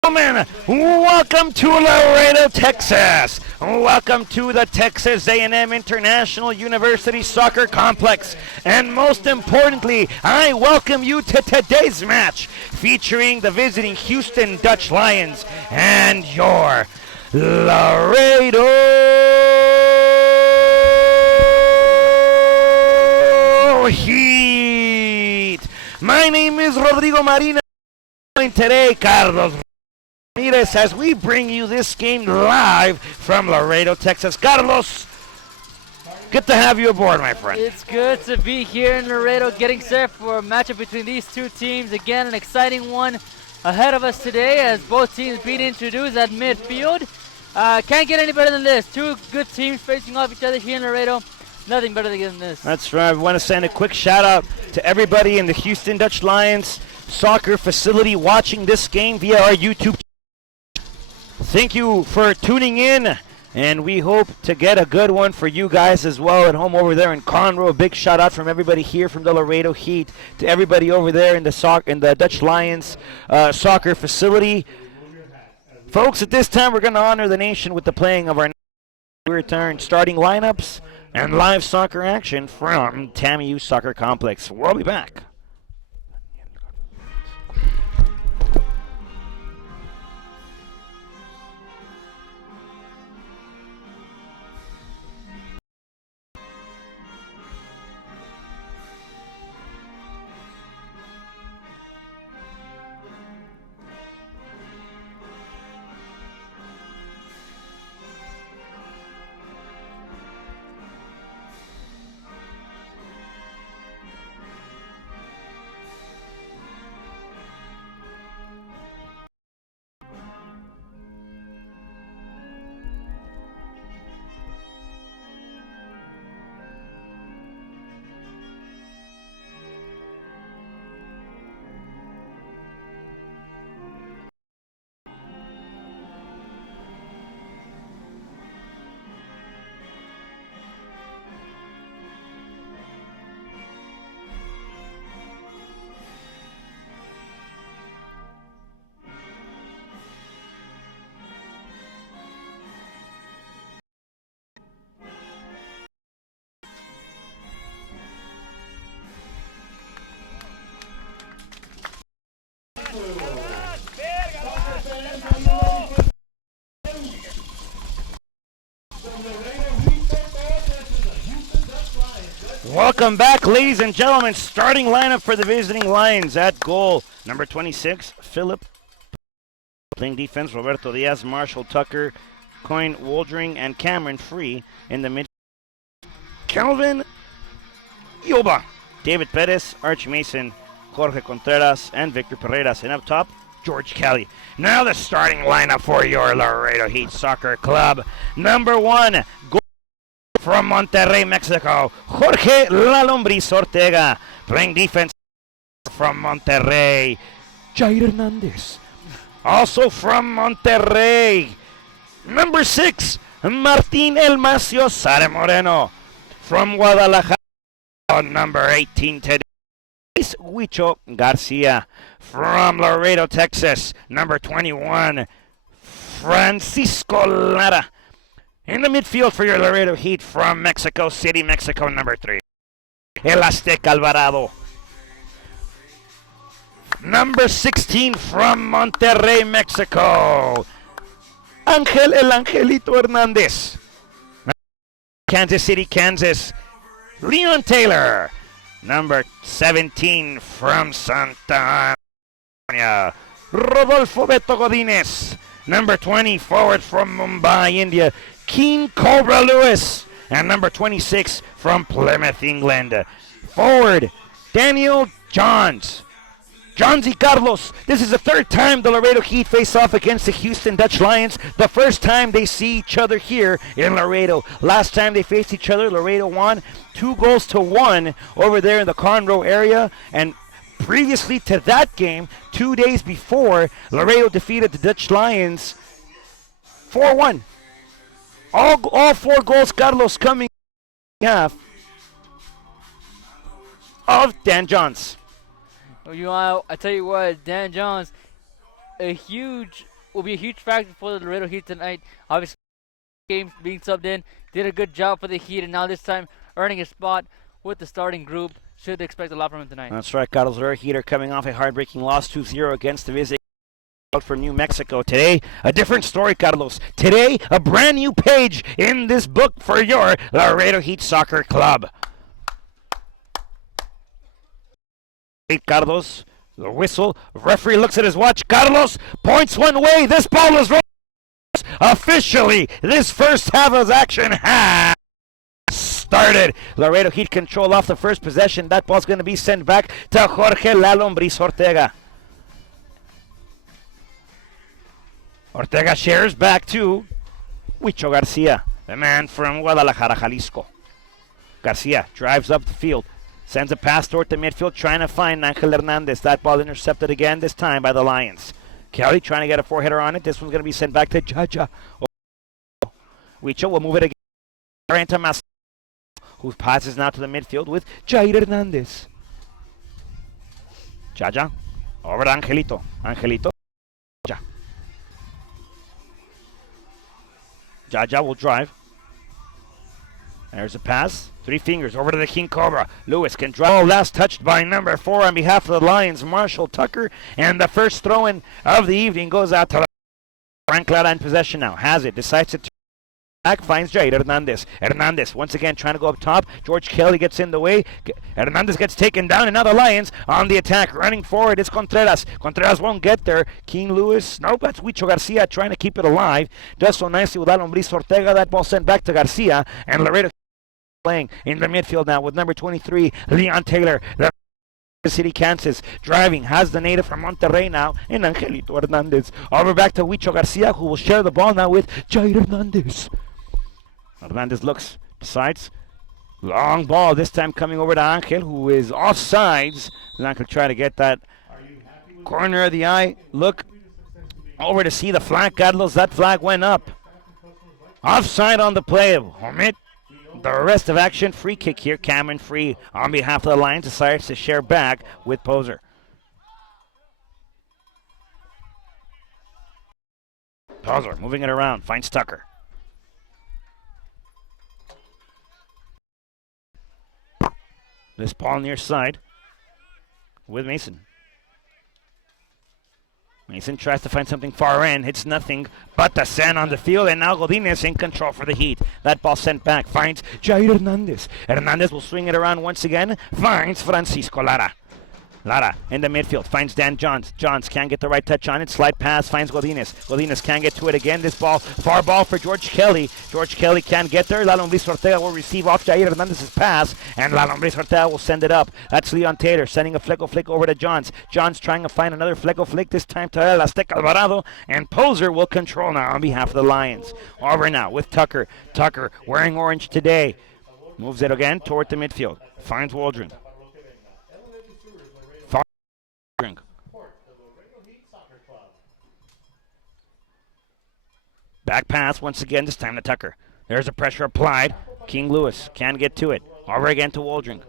Gentlemen, welcome to Laredo, Texas. Welcome to the Texas A&M International University Soccer Complex. And most importantly, I welcome you to today's match featuring the visiting Houston Dutch Lions and your Laredo Heat. My name is Rodrigo Marina. Today, Carlos Ramirez, as we bring you this game live from Laredo, Texas. Carlos, good to have you aboard, my friend. It's good to be here in Laredo, getting set for a matchup between these two teams. Again, an exciting one ahead of us today as both teams being introduced at midfield. Can't get any better than this. Two good teams facing off each other here in Laredo. Nothing better than this. That's right. I want to send a quick shout out to everybody in the Houston Dutch Lions soccer facility watching this game via our YouTube. Thank you for tuning in, and we hope to get a good one for you guys as well at home over there in Conroe. A big shout out from everybody here from the Laredo Heat to everybody over there in the Dutch Lions soccer facility. Folks, at this time we're going to honor the nation with the playing of our return starting lineups and live soccer action from TAMU Soccer Complex. We'll be back. Welcome back, ladies and gentlemen. Starting lineup for the visiting Lions. At goal, number 26, Philip. Playing defense, Roberto Diaz, Marshall Tucker, Coyne Woldring, and Cameron Free. In the mid, Kelvin Yoba, David Perez, Archie Mason, Jorge Contreras, and Victor Pereiras. And up top, George Kelly. Now the starting lineup for your Laredo Heat Soccer Club. Number 1, goal from Monterrey, Mexico, Jorge La Lombriz Ortega. Playing defense from Monterrey, Jair Hernandez. Also from Monterrey, number 6, Martín El Macio Sare Moreno. From Guadalajara, number 18 today, Huicho Garcia. From Laredo, Texas, number 21, Francisco Lara. In the midfield for your Laredo Heat from Mexico City, Mexico, number 3, El Azteca Alvarado. Number 16 from Monterrey, Mexico, Ángel El Angelito Hernandez. Kansas City, Kansas, Leon Taylor. Number 17 from Santa Ana, Rodolfo Beto Godínez. Number 20, forward from Mumbai, India, King Cobra Lewis. And number 26 from Plymouth, England, forward Daniel Johns. Johnsy Carlos. This is the third time the Laredo Heat face off against the Houston Dutch Lions. The first time they see each other here in Laredo. Last time they faced each other, Laredo won 2-1 over there in the Conroe area. And previously to that game, 2 days before, Laredo defeated the Dutch Lions 4-1. All 4 goals, Carlos, coming half of Dan Johns. I tell you what, Dan Jones, will be a huge factor for the Laredo Heat tonight. Obviously, game being subbed in, did a good job for the Heat, and now this time earning a spot with the starting group. Should expect a lot from him tonight. That's right, Carlos. Laredo Heat are coming off a heartbreaking loss 2-0 against the visiting from New Mexico. Today, a different story, Carlos. Today, a brand new page in this book for your Laredo Heat Soccer Club. Carlos, the whistle. Referee looks at his watch. Carlos points one way. This ball is rolling. Officially, this first half of action has started. Laredo Heat control off the first possession. That ball's going to be sent back to Jorge La Lombriz Ortega. Ortega shares back to Huicho Garcia, the man from Guadalajara, Jalisco. Garcia drives up the field, sends a pass toward the midfield, trying to find Angel Hernandez. That ball intercepted again, this time by the Lions. Kelly trying to get a four-hitter on it. This one's going to be sent back to Jaja. Huicho will move it again into Mas, who passes now to the midfield with Jair Hernandez. Jaja over to Angelito. Angelito. Jaja will drive. There's a pass. Three fingers over to the King Cobra. Lewis can draw. Last touched by number 4 on behalf of the Lions, Marshall Tucker. And the first throw-in of the evening goes out to Frank Lara in possession now. Has it. Decides to turn back. Finds Jair Hernandez. Hernandez once again trying to go up top. George Kelly gets in the way. Hernandez gets taken down. And now the Lions on the attack. Running forward is Contreras. Contreras won't get there. King Lewis. Nope, that's Huicho Garcia trying to keep it alive. Does so nicely with La Lombriz Ortega. That ball sent back to Garcia. And Laredo playing in the midfield now with number 23, Leon Taylor. The City, Kansas, driving, has the native from Monterrey now, and Angelito Hernandez. Over back to Huicho Garcia, who will share the ball now with Jair Hernandez. Hernandez looks, decides, long ball, this time coming over to Angel, who is offsides. Angel try to get that corner of the eye. Look over to see the flag, Carlos. That flag went up. Offside on the play. Omit the rest of action. Free kick here. Cameron Free on behalf of the Lions decides to share back with Poser. Poser moving it around. Finds Tucker. This ball near side with Mason. Mason tries to find something far in, hits nothing but the sand on the field, and now Godinez in control for the Heat. That ball sent back, finds Jair Hernandez. Hernandez will swing it around once again, finds Francisco Lara. Lara in the midfield, finds Dan Johns. Johns can't get the right touch on it, slide pass, finds Godinez. Godinez can't get to it again. This ball, far ball for George Kelly. George Kelly can't get there. La Lombriz Ortega will receive off Jair Hernandez's pass, and La Lombriz Ortega will send it up. That's Leon Taylor sending a flick over to Johns. Johns trying to find another flick, this time to El Azteca Alvarado, and Poser will control now on behalf of the Lions. Over now with Tucker. Tucker wearing orange today. Moves it again toward the midfield. Finds Waldron. Back pass once again, this time to Tucker. There's a pressure applied. King Lewis can't get to it. Over again to Waldron.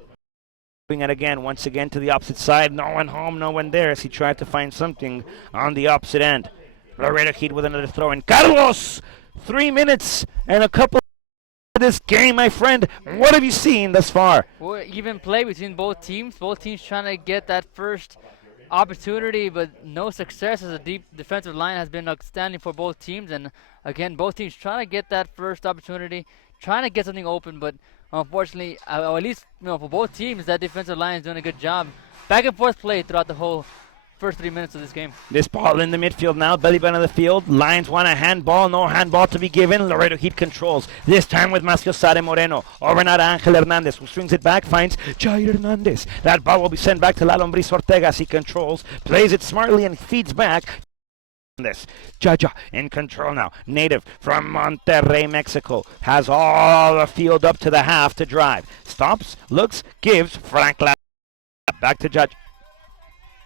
Moving it again, once again to the opposite side. No one home, no one there as he tried to find something on the opposite end. Laredo Heat with another throw in. Carlos! 3 minutes and a couple of this game, my friend. What have you seen thus far? Well, even play between both teams. Both teams trying to get that first opportunity, but no success as a deep defensive line has been outstanding for both teams. And again, both teams trying to get that first opportunity, trying to get something open, but unfortunately, or at least for both teams, that defensive line is doing a good job. Back and forth play throughout the whole first 3 minutes of this game. This ball in the midfield now, belly button of the field. Lions want a handball, no handball to be given. Laredo Heat controls. This time with Macio Sade Moreno. Over now to Angel Hernandez, who swings it back, finds Jair Hernandez. That ball will be sent back to La Lombriz Ortega as he controls, plays it smartly and feeds back. This Jaja in control now. Native from Monterrey, Mexico, has all the field up to the half to drive. Stops, looks, gives Frank Lara. Back to Judge.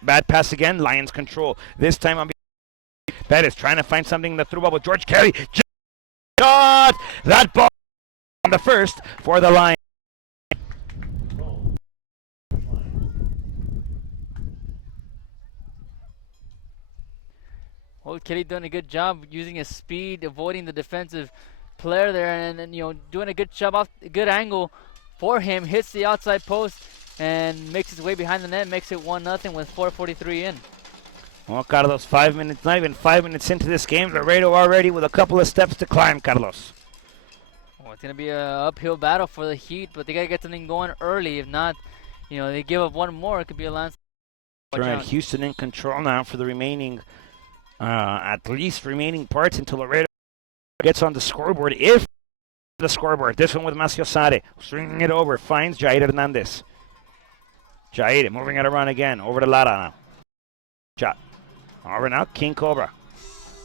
Bad pass again. Lions control. This time on Pettis trying to find something in the through ball with George Kelly. Shot! That ball on the first for the Lions. Oh, Kelly doing a good job using his speed, avoiding the defensive player there, and you know, doing a good job off a good angle for him. Hits the outside post and makes his way behind the net. Makes it 1-0 with 4:43 in. Well, Carlos, 5 minutes, not even 5 minutes into this game, Laredo already with a couple of steps to climb, Carlos. Well, it's gonna be an uphill battle for the Heat, but they gotta get something going early. If not, you know, they give up one more, it could be a landslide. That's right, Houston in control now for the remaining, at least remaining parts until Laredo gets on the scoreboard. If the scoreboard, this one with Maciosare, swinging it over, finds Jair Hernandez. Jair moving it around again, over to Lara now. Shot. Over now, King Cobra.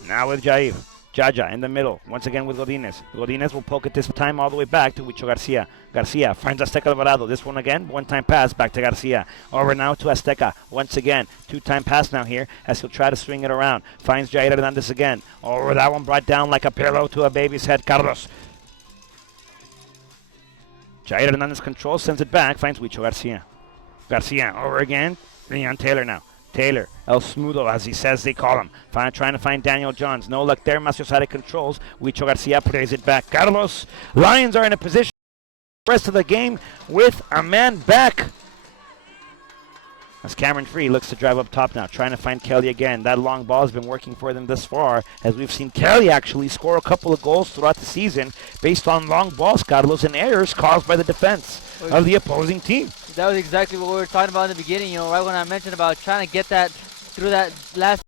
Now with Jair. Jaja in the middle, once again with Godinez. Godinez will poke it this time all the way back to Huicho Garcia. Garcia finds Azteca Alvarado. This one again, one-time pass back to Garcia. Over now to Azteca. Once again, two-time pass now here as he'll try to swing it around. Finds Jair Hernandez again. Over that one brought down like a pillow to a baby's head, Carlos. Jair Hernandez controls, sends it back, finds Huicho Garcia. Garcia over again. Leon Taylor now. Taylor, El Smudo, as he says they call him. Trying to find Daniel Johns. No luck there. Maciosare controls. Huicho Garcia plays it back. Carlos, Lions are in a position the rest of the game with a man back. As Cameron Free looks to drive up top now, trying to find Kelly again. That long ball has been working for them thus far, as we've seen Kelly actually score a couple of goals throughout the season based on long balls, Carlos, and errors caused by the defense of the opposing team. That was exactly what we were talking about in the beginning, you know, right when I mentioned about trying to get that through that last.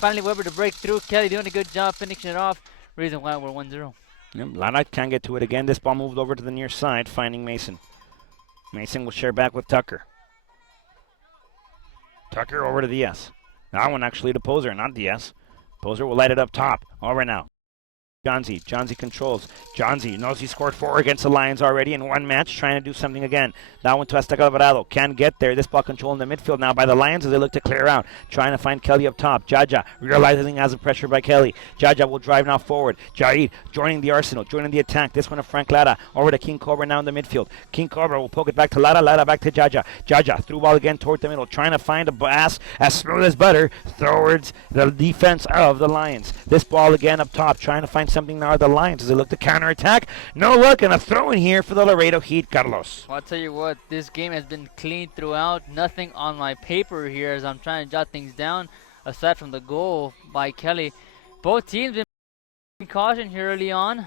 Finally, Weber to break through. Kelly doing a good job finishing it off. Reason why we're 1-0. Yep, Lana can't get to it again. This ball moved over to the near side, finding Mason. Mason will share back with Tucker. Tucker over to Diaz. That one actually to Poser, not Diaz. Poser will light it up top. Over now. Johnsy controls. Johnsy knows he scored 4 against the Lions already in one match, trying to do something again. That one to Azteca Alvarado. Can get there. This ball controlled in the midfield now by the Lions as they look to clear out. Trying to find Kelly up top. Jaja realizing has the pressure by Kelly. Jaja will drive now forward. Jair joining the arsenal, joining the attack. This one of Frank Lara over to King Cobra now in the midfield. King Cobra will poke it back to Lara. Lara back to Jaja. Jaja through ball again toward the middle, trying to find a pass as smooth as butter towards the defense of the Lions. This ball again up top, trying to find something now at the Lions as they look to counterattack. No luck, and a throw in here for the Laredo Heat, Carlos. Well, I'll tell you what, this game has been clean throughout. Nothing on my paper here as I'm trying to jot things down, aside from the goal by Kelly. Both teams been caution here early on,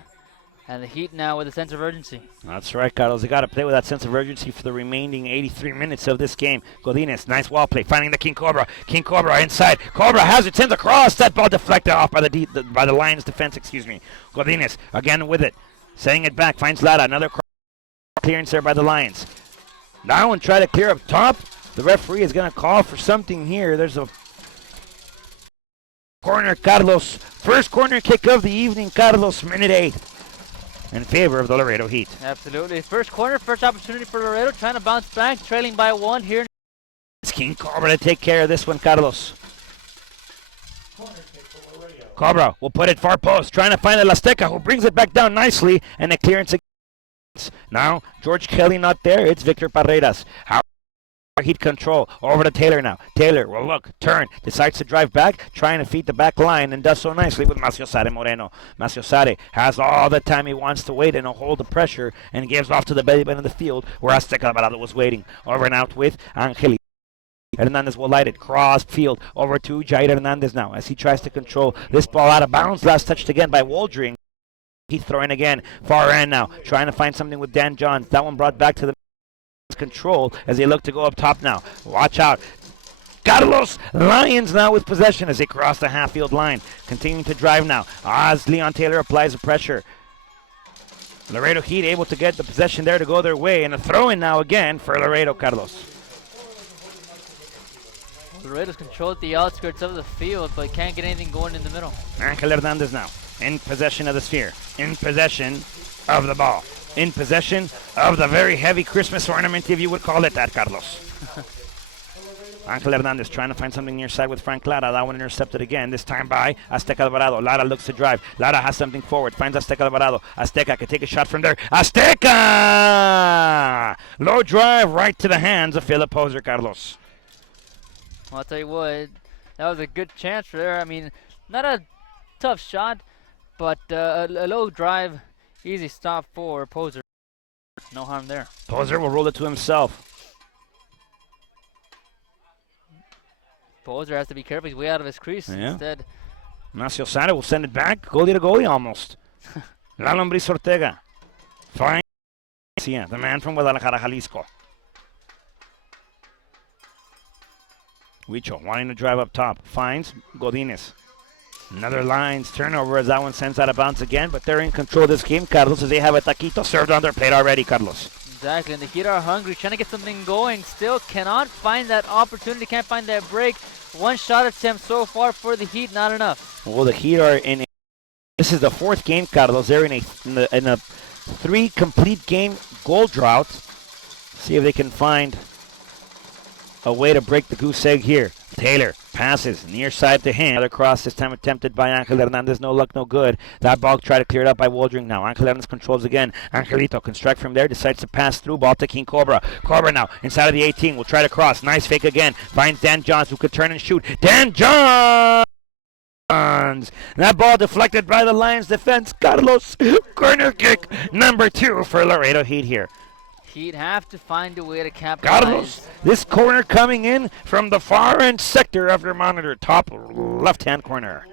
and the Heat now with a sense of urgency. That's right, Carlos. They got to play with that sense of urgency for the remaining 83 minutes of this game. Godinez, nice wall play, finding the King Cobra. King Cobra inside. Cobra has it, sends across. That ball deflected off by the Lions defense, Godinez again with it. Setting it back, finds Lara. Another clearance there by the Lions. Now and try to clear up top. The referee is going to call for something here. There's a corner, Carlos. First corner kick of the evening, Carlos, minute 8. In favor of the Laredo Heat. Absolutely. First corner, first opportunity for Laredo, trying to bounce back, trailing by 1 here. It's King Cobra to take care of this one, Carlos. Cobra will put it far post, trying to find El Azteca, who brings it back down nicely, and a clearance against. Now, George Kelly not there, it's Victor Parreiras. Heat control over to Taylor now. Taylor will look, turn, decides to drive back, trying to feed the back line, and does so nicely with Maciosare Moreno. Maciosare has all the time he wants to wait and hold the pressure, and gives off to the belly button of the field where Azteca Alvarado was waiting. Over and out with Angeli. Hernandez will light it, cross field over to Jair Hernandez now as he tries to control this ball out of bounds. Last touched again by Waldring. He's throwing again, far end now, trying to find something with Dan Johns. That one brought back to the control as they look to go up top now. Watch out. Carlos, Lions now with possession as they cross the half-field line. Continuing to drive now as Leon Taylor applies the pressure. Laredo Heat able to get the possession there to go their way, and a throw-in now again for Laredo, Carlos. Laredo's controlled the outskirts of the field, but can't get anything going in the middle. Angel Hernandez now in possession of the sphere, in possession of the ball, in possession of the very heavy Christmas ornament, if you would call it that, Carlos. Angel Hernandez trying to find something near side with Frank Lara. That one intercepted again, this time by Azteca Alvarado. Lara looks to drive. Lara has something forward, finds Azteca Alvarado. Azteca can take a shot from there. Azteca! Low drive right to the hands of Philip Poser, Carlos. Well, I'll tell you what, that was a good chance for there. I mean, Not a tough shot, but a low drive, easy stop for Poser. No harm there. Poser will roll it to himself. Poser has to be careful. He's way out of his crease. Yeah. Instead, Ignacio Sada will send it back. Goalie to goalie almost. La Lombriz Ortega. Fine. Yeah, the man from Guadalajara, Jalisco. Huicho wanting to drive up top. Finds Godinez. Another lines turnover as that one sends out of bounds again, but they're in control of this game, Carlos, as they have a taquito served on their plate already, Carlos. exactly, and the Heat are hungry, trying to get something going. Still cannot find that opportunity, can't find that break. One shot attempt so far for the Heat, not enough. Well, the Heat are in. This is the fourth game, Carlos. They're in a 3 complete game goal drought. See if they can find a way to break the goose egg here. Taylor passes near side to him. Another cross this time attempted by Angel Hernandez. No luck, no good. That ball tried to clear it up by Waldring now. Angel Hernandez controls again. Angelito can strike from there. Decides to pass through. Ball to King Cobra. Cobra now inside of the 18. Will try to cross. Nice fake again. Finds Dan Johns who could turn and shoot. Dan Johns! That ball deflected by the Lions defense. Carlos. Corner kick number 2 for Laredo Heat here. He'd have to find a way to capitalize. Carlos, this corner coming in from the far end sector of your monitor, top left-hand corner.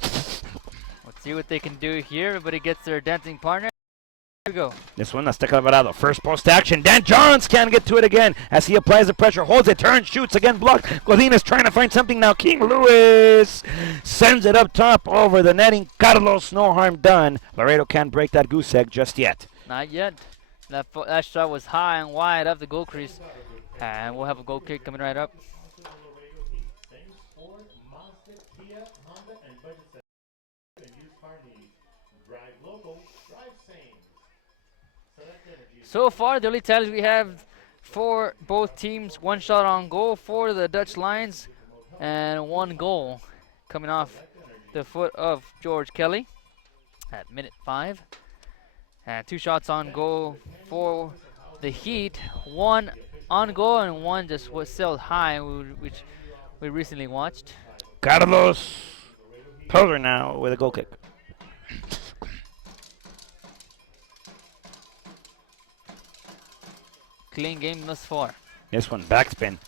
Let's see what they can do here. Everybody gets their dancing partner. Here we go. This one, Azteca Alvarado. First post action. Dan Johns can't get to it again as he applies the pressure. Holds it, turns, shoots, again blocked. Godinez trying to find something now. King Lewis sends it up top over the netting. Carlos, no harm done. Laredo can't break that goose egg just yet. Not yet. That shot was high and wide of the goal crease. And we'll have a goal kick coming right up. So far, the only tallies we have for both teams, 1 shot on goal for the Dutch Lions and 1 goal coming off the foot of George Kelly at minute 5. And 2 shots on goal for the Heat, 1 on goal and 1 just was sailed high, which we recently watched. Carlos Poser now with a goal kick. Clean game thus far. This one, backspin.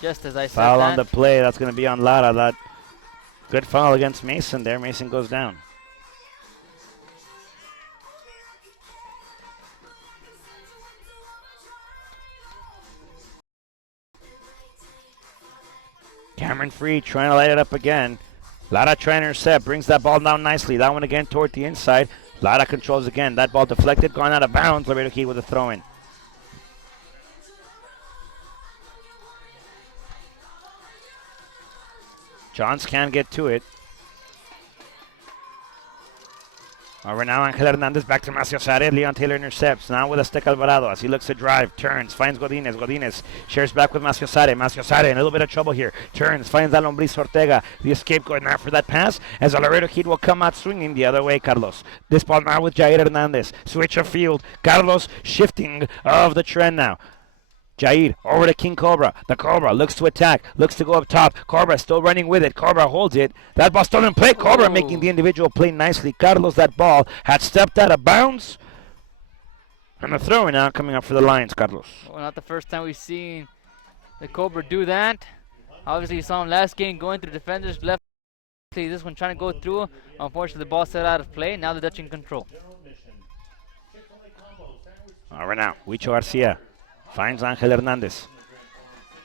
Just as I said Foul that. on the play. That's going to be on Lara. That good foul against Mason there. Mason goes down. Cameron Free trying to light it up again. Lara trying to intercept. Brings that ball down nicely. That one again toward the inside. Lara controls again. That ball deflected. Gone out of bounds. Laredo Key with a throw in. Johns can't get to it. Over now, Angel Hernandez back to Macio Sare. Leon Taylor intercepts. Now with Azteca Alvarado as he looks to drive. Turns, finds Godinez. Godinez shares back with Macio Sare. Macio Sare in a little bit of trouble here. Turns, finds La Lombriz Ortega. The escape going after that pass as the Laredo Heat will come out swinging the other way, Carlos. This ball now with Jair Hernandez. Switch of field. Carlos shifting of the trend now. Jair over to King Cobra. The Cobra looks to attack, looks to go up top. Cobra still running with it. Cobra holds it. That ball still in play. Cobra making the individual play nicely. Carlos, that ball had stepped out of bounds. And the throw now coming up for the Lions, Carlos. Well, not the first time we've seen the Cobra do that. Obviously, you saw him last game going through defenders left. This one trying to go through. Unfortunately, the ball set out of play. Now the Dutch in control. All right now, Huicho Garcia. Finds Angel Hernandez.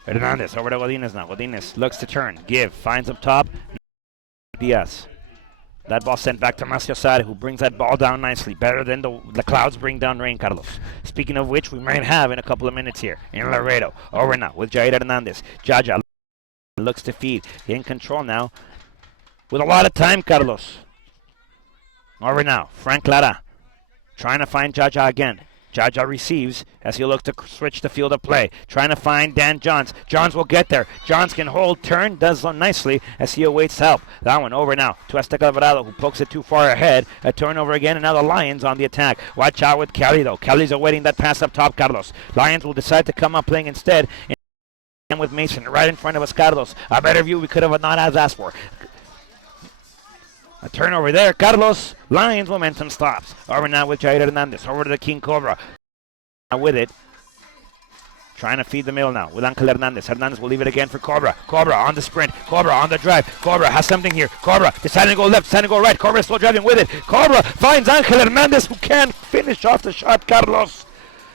Hernandez over to Godinez now. Godinez looks to turn. Give. Finds up top. Diaz. That ball sent back to Macio Sare, who brings that ball down nicely. Better than the clouds bring down rain, Carlos. Speaking of which, we might have in a couple of minutes here in Laredo. Over now with Jair Hernandez. Jaja looks to feed. In control now. With a lot of time, Carlos. Over now. Frank Lara. Trying to find Jaja again. Jaja receives as he looks to switch the field of play. Trying to find Dan Johns. Johns will get there. Johns can hold, turn, does so nicely as he awaits help. That one over now to Azteca Alvarado, who pokes it too far ahead. A turnover again, and now the Lions on the attack. Watch out with Kelly, though. Kelly's awaiting that pass up top, Carlos. Lions will decide to come up playing instead. tandem with Mason, right in front of us, Carlos. A better view we could have not have asked for. A turnover there, Carlos. Lions momentum stops. Over now with Jair Hernandez. Over to the King Cobra. With it. Trying to feed the middle now with Angel Hernandez. Hernandez will leave it again for Cobra. Cobra on the sprint. Cobra on the drive. Cobra has something here. Cobra deciding to go left, deciding to go right. Cobra still driving with it. Cobra finds Angel Hernandez, who can't finish off the shot, Carlos.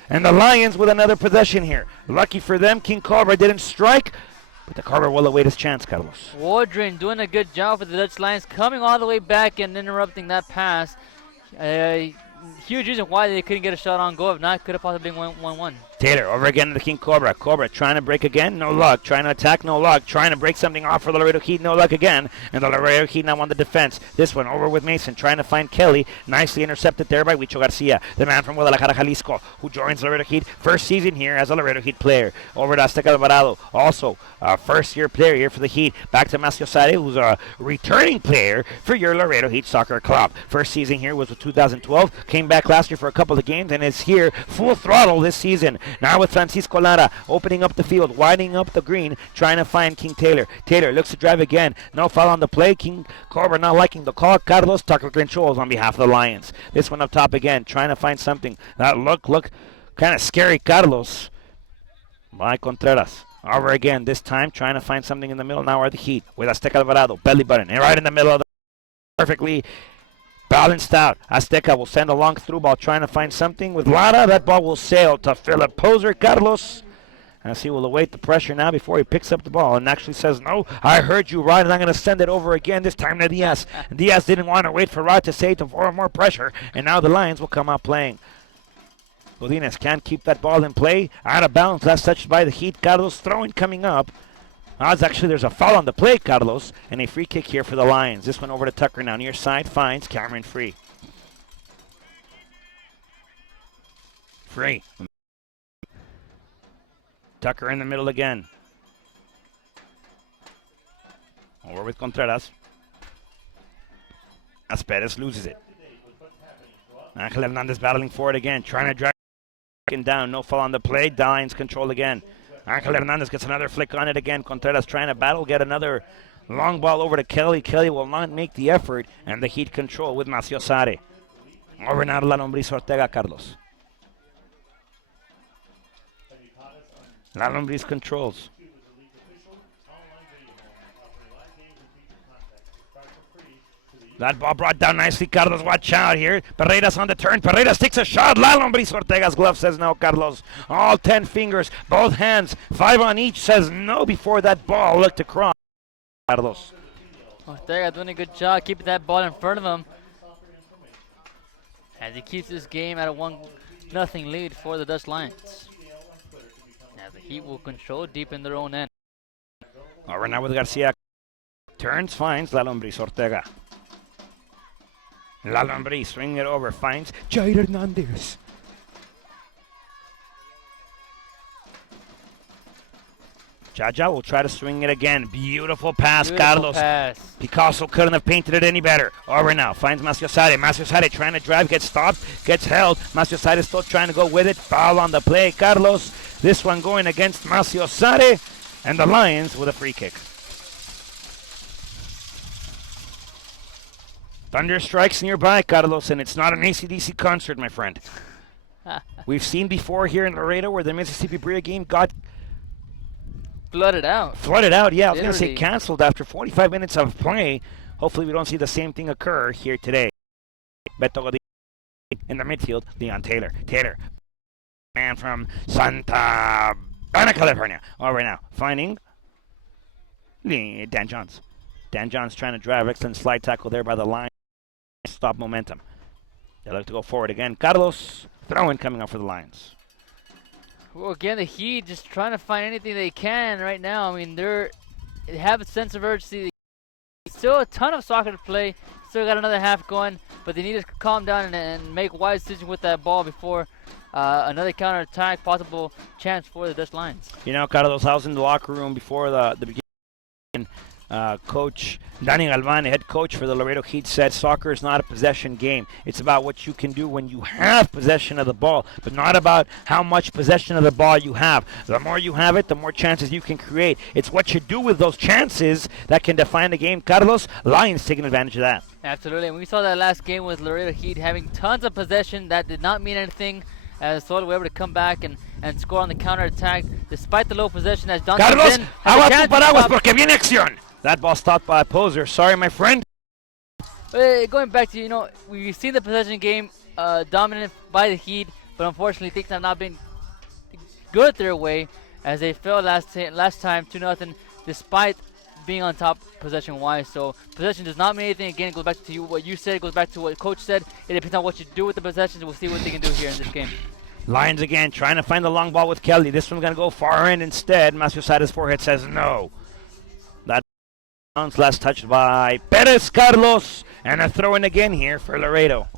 And the Lions with another possession here. Lucky for them, King Cobra didn't strike, but the Cobra will await his chance, Carlos. Wardren doing a good job for the Dutch Lions, coming all the way back and interrupting that pass. Huge reason why they couldn't get a shot on goal. If not, could have possibly been 1-1. Taylor over again to the King Cobra. Cobra trying to break again, no luck. Trying to attack, no luck. Trying to break something off for the Laredo Heat, no luck again. And the Laredo Heat now on the defense. This one over with Mason, trying to find Kelly. Nicely intercepted there by Huicho Garcia, the man from Guadalajara, Jalisco, who joins Laredo Heat. First season here as a Laredo Heat player. Over to Azteca Alvarado, also a first-year player here for the Heat. Back to Macio Sade, who's a returning player for your Laredo Heat Soccer Club. First season here was with 2012. Came back last year for a couple of games and is here full throttle this season. Now with Francisco Lara opening up the field, winding up the green, trying to find King Taylor. Taylor looks to drive again. No foul on the play. King Cobra not liking the call. Carlos Tucker controls on behalf of the Lions. This one up top again, trying to find something. That look kind of scary, Carlos. By Contreras. Over again, this time trying to find something in the middle. Now are the Heat with Azteca Alvarado, belly button, and right in the middle of the perfectly balanced out. Azteca will send a long through ball, trying to find something with Lara. That ball will sail to Philip Poser, Carlos. As he will await the pressure now before he picks up the ball and actually says, no, I heard you, Rod, and I'm going to send it over again, this time to Diaz. And Diaz didn't want to wait for Rod to say to for more pressure, and now the Lions will come out playing. Godinez can't keep that ball in play. Out of bounds, last touched by the Heat. Carlos throwing coming up. Actually, there's a foul on the play, Carlos, and a free kick here for the Lions. This one over to Tucker now. Near side finds Cameron Free. Free. Tucker in the middle again. Over with Contreras. Asperez loses it. Angel Hernandez battling for it again. Trying to drive down. No foul on the play. Lions control again. Angel Hernandez gets another flick on it again. Contreras trying to battle, get another long ball over to Kelly. Kelly will not make the effort, and the Heat control with Macio Sare. Over now to La Lombriz Ortega, Carlos. La Lombriz controls. That ball brought down nicely, Carlos. Watch out here. Pereiras on the turn. Pereiras takes a shot. La Lombriz Ortega's glove says no, Carlos. All 10 fingers, both hands, 5 on each says no before that ball looked across. Carlos. Ortega doing a good job keeping that ball in front of him as he keeps this game at a 1-0 lead for the Dutch Lions. Now the Heat will control deep in their own end. Over now with Garcia. Turns, finds La Lombriz Ortega. La Lombriz swinging it over, finds Jair Hernandez. Jaja will try to swing it again. Beautiful pass, Carlos. Pass. Picasso couldn't have painted it any better. Over now, finds Macio Sade. Macio Sade trying to drive, gets stopped, gets held. Macio Sade is still trying to go with it. Foul on the play, Carlos. This one going against Macio Sade, and the Lions with a free kick. Thunder strikes nearby, Carlos, and it's not an AC/DC concert, my friend. We've seen before here in Laredo where the Mississippi Bria game got flooded out. Flooded out, yeah. I was going to say canceled after 45 minutes of play. Hopefully we don't see the same thing occur here today. Beto Godin in the midfield, Leon Taylor. Taylor, man from Santa Ana, California. All right now, finding Dan Johns. Dan Johns trying to drive. Excellent slide tackle there by the line. Stop momentum. They look to go forward again. Carlos, throw-in coming up for the Lions. Well, again, the Heat just trying to find anything they can right now. I mean, they have a sense of urgency. Still a ton of soccer to play. Still got another half going, but they need to calm down and make wise decisions with that ball before another counter-attack, possible chance for the Dutch Lions. You know, Carlos, I was in the locker room before the beginning. Coach Danny Galvan, head coach for the Laredo Heat, said soccer is not a possession game. It's about what you can do when you have possession of the ball, but not about how much possession of the ball you have. The more you have it, the more chances you can create. It's what you do with those chances that can define the game. Carlos, Lions taking advantage of that. Absolutely. And we saw that last game with Laredo Heat having tons of possession. That did not mean anything. As Sol were able to come back and score on the counterattack despite the low possession as Johnson Carlos, has agua a tu chance to paraguas stop. porque viene acción. That ball stopped by a poser. Sorry, my friend. Going back to, we've seen the possession game dominant by the Heat, but unfortunately things have not been good their way as they fell last time 2-0 despite being on top possession-wise. So possession does not mean anything. Again, it goes back to what you said. It goes back to what Coach said. It depends on what you do with the possessions. We'll see what they can do here in this game. Lions again trying to find the long ball with Kelly. This one's going to go far end instead. Maciosada's forehead says no. That bounce last touched by Perez Carlos. And a throw in again here for Laredo.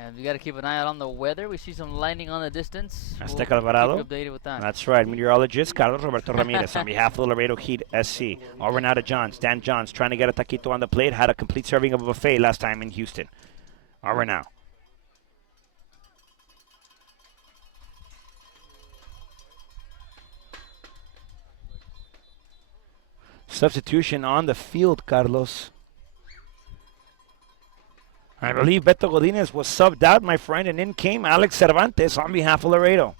And we got to keep an eye out on the weather. We see some lightning on the distance. Azteca We'll Alvarado. keep you updated with that. That's right. Meteorologist Carlos Roberto Ramirez on behalf of the Laredo Heat SC. Over now to Johns. Dan Johns trying to get a taquito on the plate. Had a complete serving of a buffet last time in Houston. Over now. Substitution on the field, Carlos. I believe Beto Godinez was subbed out, my friend, and in came Alex Cervantes on behalf of Laredo.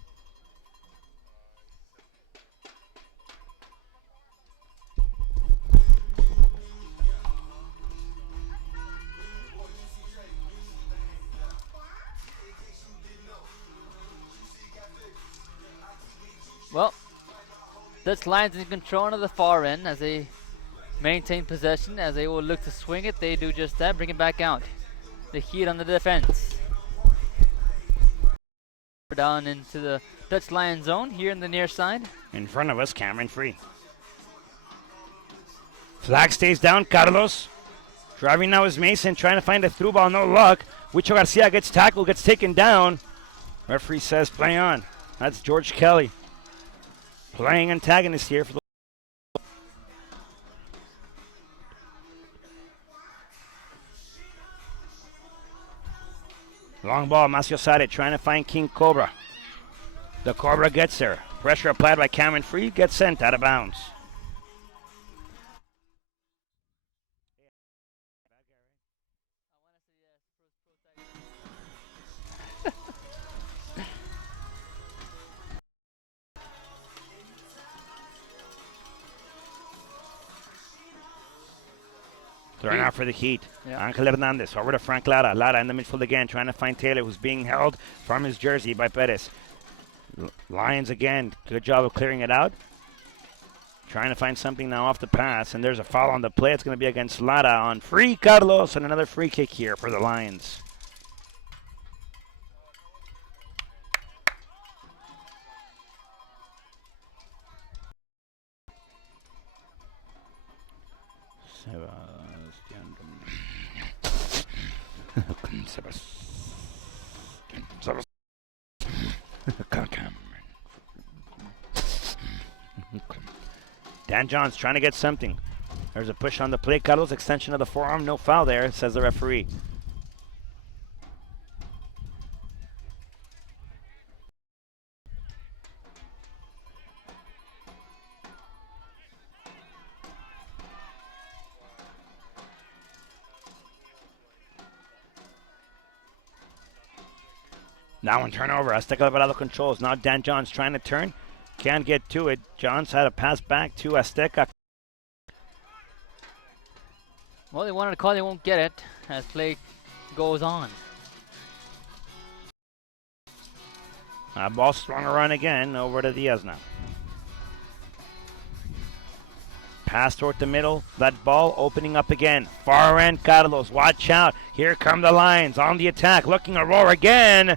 Well, Dutch Lions in control of the far end as they maintain possession. As they will look to swing it, they do just that, bring it back out. The Heat on the defense. Down into the Dutch Lion zone here in the near side. In front of us, Cameron Free. Flag stays down, Carlos. Driving now is Mason, trying to find a through ball, no luck. Huicho Garcia gets tackled, gets taken down. Referee says play on. That's George Kelly. Playing antagonist here for the long ball, Maciosade trying to find King Cobra. The Cobra gets there. Pressure applied by Cameron Free, gets sent out of bounds. Throwing out for the Heat. Yeah. Angel Hernandez over to Frank Lara. Lara in the midfield again, trying to find Taylor, who's being held from his jersey by Perez. Lions again, good job of clearing it out. Trying to find something now off the pass, and there's a foul on the play. It's going to be against Lara on free Carlos, and another free kick here for the Lions. Dan Johns trying to get something. There's a push on the play. Carlos, extension of the forearm. No foul there, says the referee. Now on turnover, Azteca Alvarado controls. Now Dan Johns trying to turn. Can't get to it. Johns had a pass back to Azteca. Well, they wanted to call, they won't get it as play goes on. Ball swung around again over to Diaz now. Pass toward the middle. That ball opening up again. Far end, Carlos. Watch out. Here come the Lions on the attack. Looking to roar again.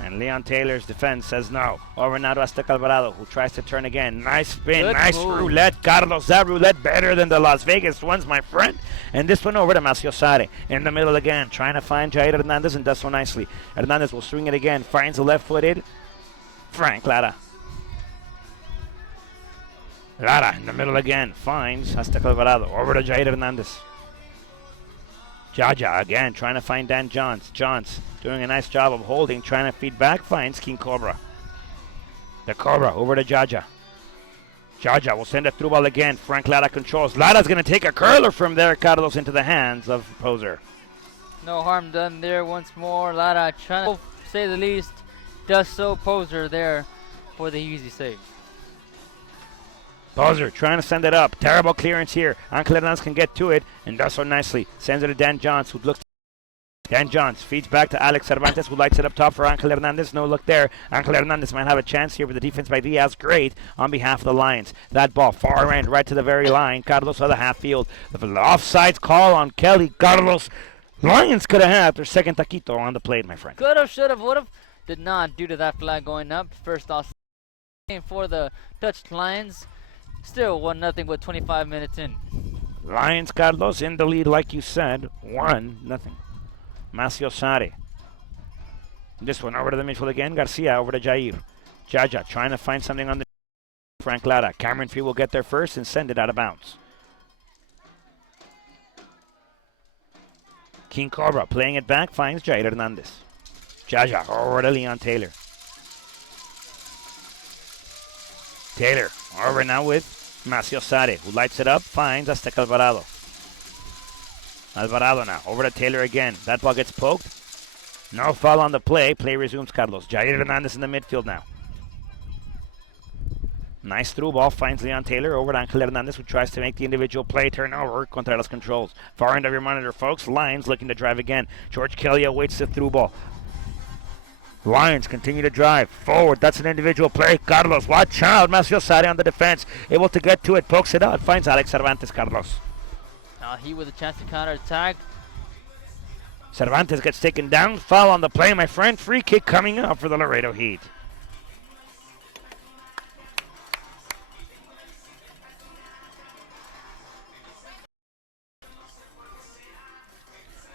And Leon Taylor's defense says no. Over now to Azteca Alvarado, who tries to turn again. Nice spin, Good nice move. roulette. Carlos, that roulette better than the Las Vegas ones, my friend. And this one over to Macio Sare. In the middle again, trying to find Jair Hernandez and does so nicely. Hernandez will swing it again, finds the left-footed Frank Lara. Lara in the middle again, finds Azteca Alvarado. Over to Jair Hernandez. Jaja again, trying to find Dan Johns. Johns doing a nice job of holding, trying to feed back, finds King Cobra. The Cobra over to Jaja. Jaja will send a through ball again. Frank Lara controls. Lara's going to take a curler from there, Carlos, into the hands of Poser. No harm done there once more. Lara trying to say the least. Does so. Poser there for the easy save. Poser trying to send it up. Terrible clearance here. Angel Hernandez can get to it and does so nicely. Sends it to Dan Johns, who looks. Dan Johns feeds back to Alex Cervantes, who lights it up top for Angel Hernandez. No look there. Angel Hernandez might have a chance here with the defense by Diaz. Great on behalf of the Lions. That ball far end right to the very line. Carlos on the half field. The offsides call on Kelly. Carlos. Lions could have had their second taquito on the plate, my friend. Could have, should have, would have. Did not due to that flag going up. First off for the Dutch Lions. Still 1-0 with 25 minutes in. Lions, Carlos, in the lead, like you said. 1-0. Macio Sare. This one over to the midfield again. Garcia over to Jair. Jaja trying to find something on the Frank Lara. Cameron Fee will get there first and send it out of bounds. King Cobra playing it back, finds Jair Hernandez. Jaja over to Leon Taylor. Taylor over now with Macio Sare, who lights it up, finds Azteca Alvarado. Alvarado now, over to Taylor again. That ball gets poked. No foul on the play. Play resumes, Carlos. Jair Hernandez in the midfield now. Nice through ball, finds Leon Taylor over to Angel Hernandez, who tries to make the individual play turnover. Contreras controls. Far end of your monitor, folks. Lions looking to drive again. George Kelly awaits the through ball. Lions continue to drive forward. That's an individual play. Carlos, watch out. Macio Sare on the defense. Able to get to it. Pokes it out. Finds Alex Cervantes, Carlos. Now he with a chance to counter-attack. Cervantes gets taken down. Foul on the play, my friend. Free kick coming up for the Laredo Heat.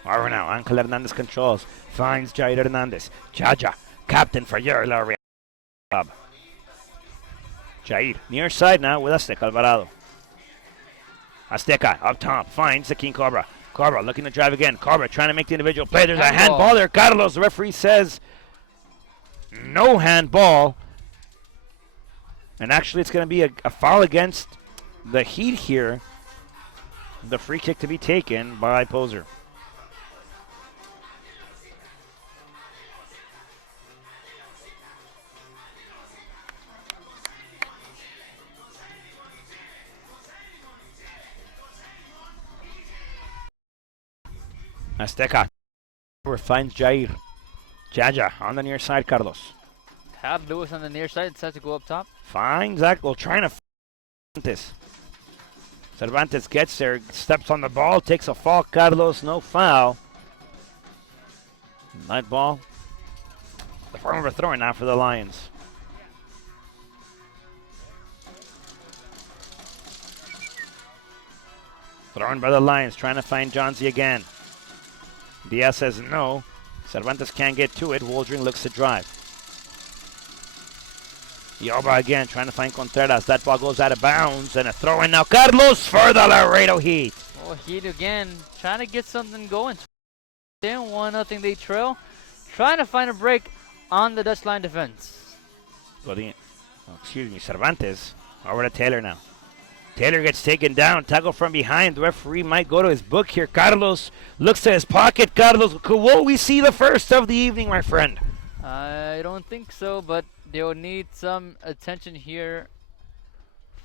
Over now, Angel Hernandez controls. Finds Jair Hernandez. Jaja, captain for your Laredo. Jair, near side now with Azteca Alvarado. Azteca up top, finds the King Cobra. Cobra looking to drive again. Cobra trying to make the individual play. There's a handball there. Carlos, the referee says no handball. And actually it's going to be a foul against the Heat here. The free kick to be taken by Poser. Azteca finds Jair. Jaja on the near side, Carlos. Have Lewis on the near side, decides to go up top. Finds Zach, trying to find this. Cervantes gets there, steps on the ball, takes a fall, Carlos, no foul. Night ball. The form of a throw now for the Lions. Thrown by the Lions, trying to find Johnsy again. Diaz says no. Cervantes can't get to it. Waldring looks to drive. Yoba again trying to find Contreras. That ball goes out of bounds and a throw in now. Carlos for the Laredo Heat. Oh, Heat again trying to get something going. Then 1-0 they trail. Trying to find a break on the Dutch line defense. Cervantes over to Taylor now. Taylor gets taken down. Tackle from behind. The referee might go to his book here. Carlos looks to his pocket. Carlos, will we see the first of the evening, my friend? I don't think so, but they'll need some attention here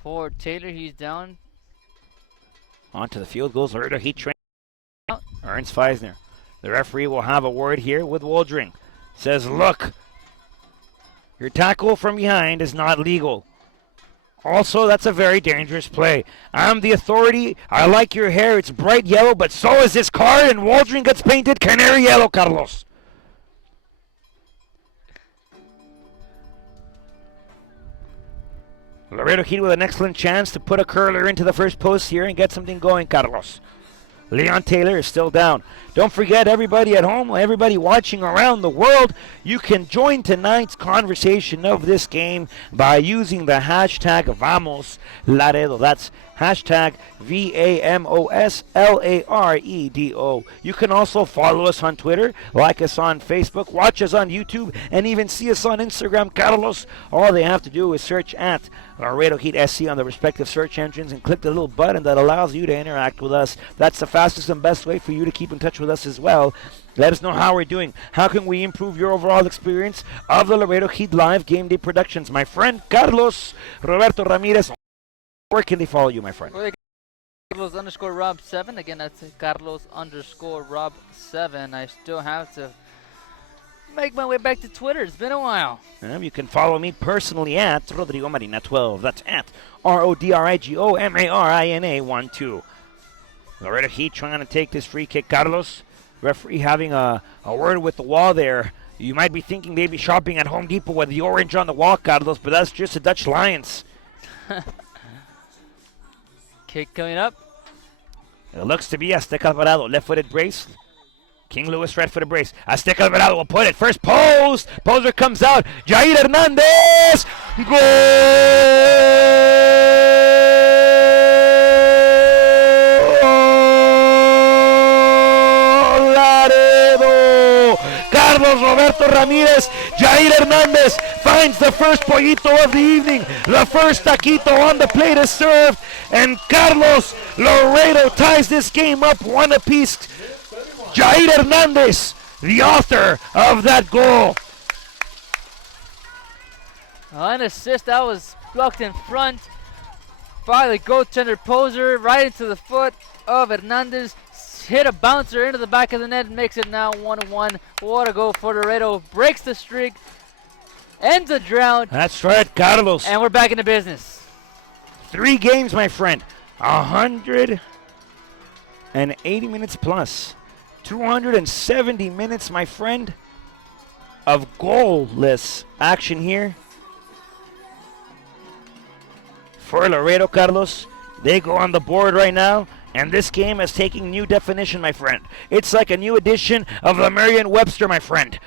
for Taylor. He's down. Onto the field goes Laredo Heat train. Ernst Feisner. The referee will have a word here with Waldring. Says, look, your tackle from behind is not legal. Also, that's a very dangerous play. I'm the authority. I like your hair. It's bright yellow, but so is this car, and Waldring gets painted canary yellow, Carlos. Laredo Heat with an excellent chance to put a curler into the first post here and get something going, Carlos. Leon Taylor is still down. Don't forget, everybody at home, everybody watching around the world, you can join tonight's conversation of this game by using the hashtag VamosLaredo. That's hashtag VAMOSLAREDO. You can also follow us on Twitter, like us on Facebook, watch us on YouTube, and even see us on Instagram, Carlos. All they have to do is search at Laredo Heat SC on the respective search engines and click the little button that allows you to interact with us. That's the fastest and best way for you to keep in touch with us as well. Let us know how we're doing. How can we improve your overall experience of the Laredo Heat Live Game Day Productions? My friend Carlos Roberto Ramirez, where can they follow you, my friend? Carlos_Rob7. Again, that's Carlos_Rob7. I still have to make my way back to Twitter. It's been a while. You can follow me personally at Rodrigo Marina 12. That's at RODRIGOMARINA 12. Laredo Heat trying to take this free kick. Carlos, referee having a word with the wall there. You might be thinking they'd be shopping at Home Depot with the orange on the wall, Carlos, but that's just the Dutch Lions. Kick coming up. It looks to be Azteca Alvarado, left-footed brace. King Louis, right-footed brace. Azteca Alvarado will put it. First post. Poser comes out. Jair Hernandez. Goal! Laredo. Carlos Roberto Ramirez. Jair Hernandez finds the first pollito of the evening. The first taquito on the plate is served. And Carlos Laredo ties this game up one apiece. Jair Hernandez, the author of that goal. An assist that was blocked in front by the goaltender Poser, right into the foot of Hernandez. Hit a bouncer into the back of the net and makes it now 1-1. What a goal for Laredo. Breaks the streak, ends the drought. That's right, Carlos. And we're back into business. 3 games, my friend. 180 minutes plus. 270 minutes, my friend, of goalless action here for Laredo, Carlos. They go on the board right now, and this game is taking new definition, my friend. It's like a new edition of the Merriam-Webster, my friend.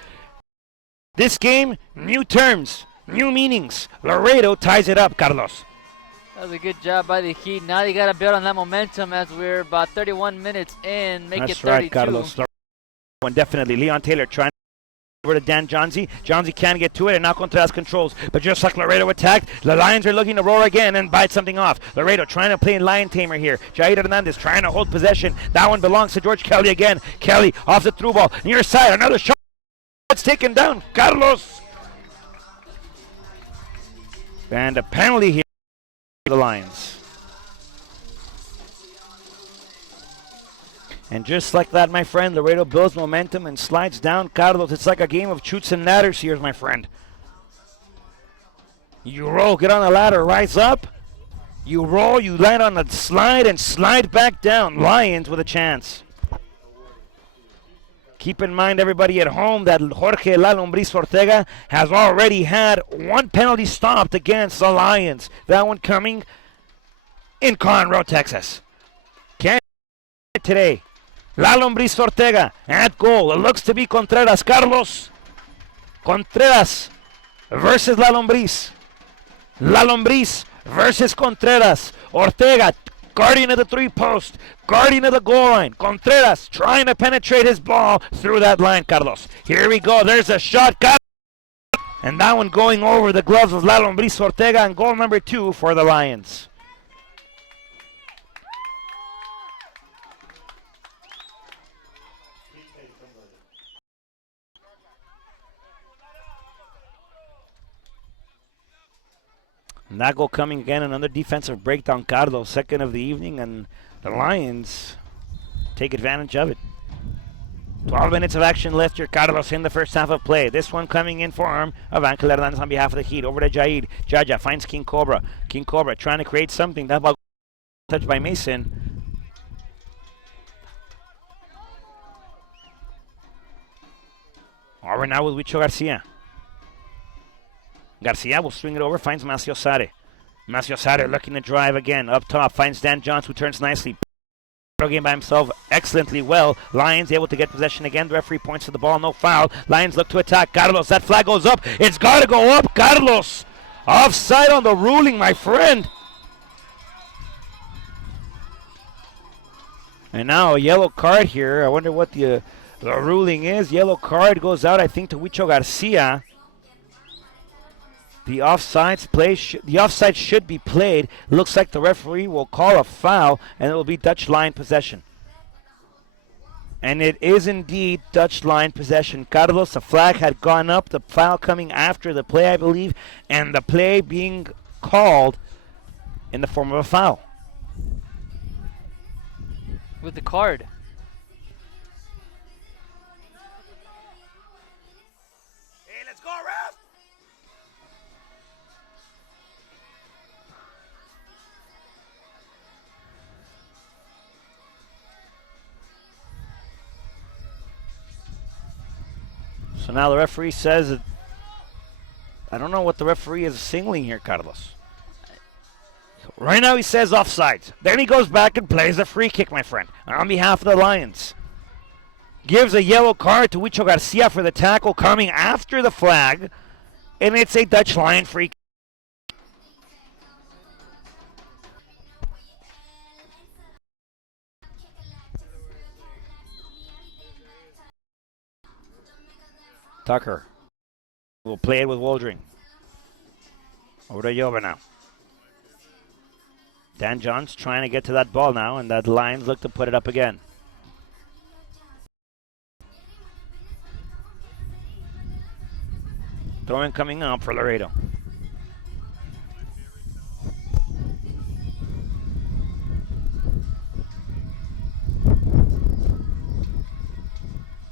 This game, new terms, new meanings. Laredo ties it up, Carlos. That was a good job by the Heat. Now you got to build on that momentum as we're about 31 minutes in. Make it 32. That's right, Carlos. One definitely. Leon Taylor trying over to Dan Johnzy. Johnzy can't get to it, and now Contreras controls. But just like Laredo attacked, the Lions are looking to roar again and bite something off. Laredo trying to play lion tamer here. Jair Hernandez trying to hold possession. That one belongs to George Kelly again. Kelly off the through ball. Near side, another shot. It's taken down. Carlos. And a penalty here. The Lions. And just like that, my friend, Laredo builds momentum and slides down. Carlos, it's like a game of chutes and ladders here, my friend. You roll, get on the ladder, rise up. You roll, you land on the slide, and slide back down. Lions with a chance. Keep in mind, everybody at home, that Jorge La Lombriz Ortega has already had 1 penalty stopped against the Lions. That one coming in Conroe, Texas. Can't today. La Lombriz Ortega at goal. It looks to be Contreras. Carlos. Contreras versus La Lombriz. La Lombriz versus Contreras. Ortega, guardian of the 3-post, guardian of the goal line. Contreras trying to penetrate his ball through that line, Carlos. Here we go. There's a shot. And that one going over the gloves of La Lombriz Ortega, and goal number 2 for the Lions. And that goal coming again, another defensive breakdown, Carlos, second of the evening, and the Lions take advantage of it. 12 minutes of action left here, Carlos, in the first half of play. This one coming in form of Angel Hernandez on behalf of the Heat. Over to Jair. Jaja finds King Cobra. King Cobra trying to create something. That ball touched by Mason. Over now with Huicho Garcia. Garcia will swing it over, finds Macio Sare. Masio Sade looking to drive again. Up top, finds Dan Johns, who turns nicely. Game by himself excellently well. Lions able to get possession again. The referee points to the ball, no foul. Lions look to attack. Carlos, that flag goes up. It's got to go up. Carlos, offside on the ruling, my friend. And now a yellow card here. I wonder what the ruling is. Yellow card goes out, I think, to Huicho Garcia. The offside should be played. Looks like the referee will call a foul, and it will be Dutch line possession. And it is indeed Dutch line possession. Carlos, the flag had gone up, the foul coming after the play, I believe, and the play being called in the form of a foul. With the card. Hey, let's go, ref! So now the referee says that, I don't know what the referee is signaling here, Carlos. Right now he says offsides. Then he goes back and plays a free kick, my friend, on behalf of the Lions. Gives a yellow card to Huicho Garcia for the tackle coming after the flag, and it's a Dutch Lion free kick. Tucker will play it with Waldring. Over to Yoba now. Dan Johns trying to get to that ball now, and that Lions look to put it up again. Throwing coming up for Laredo.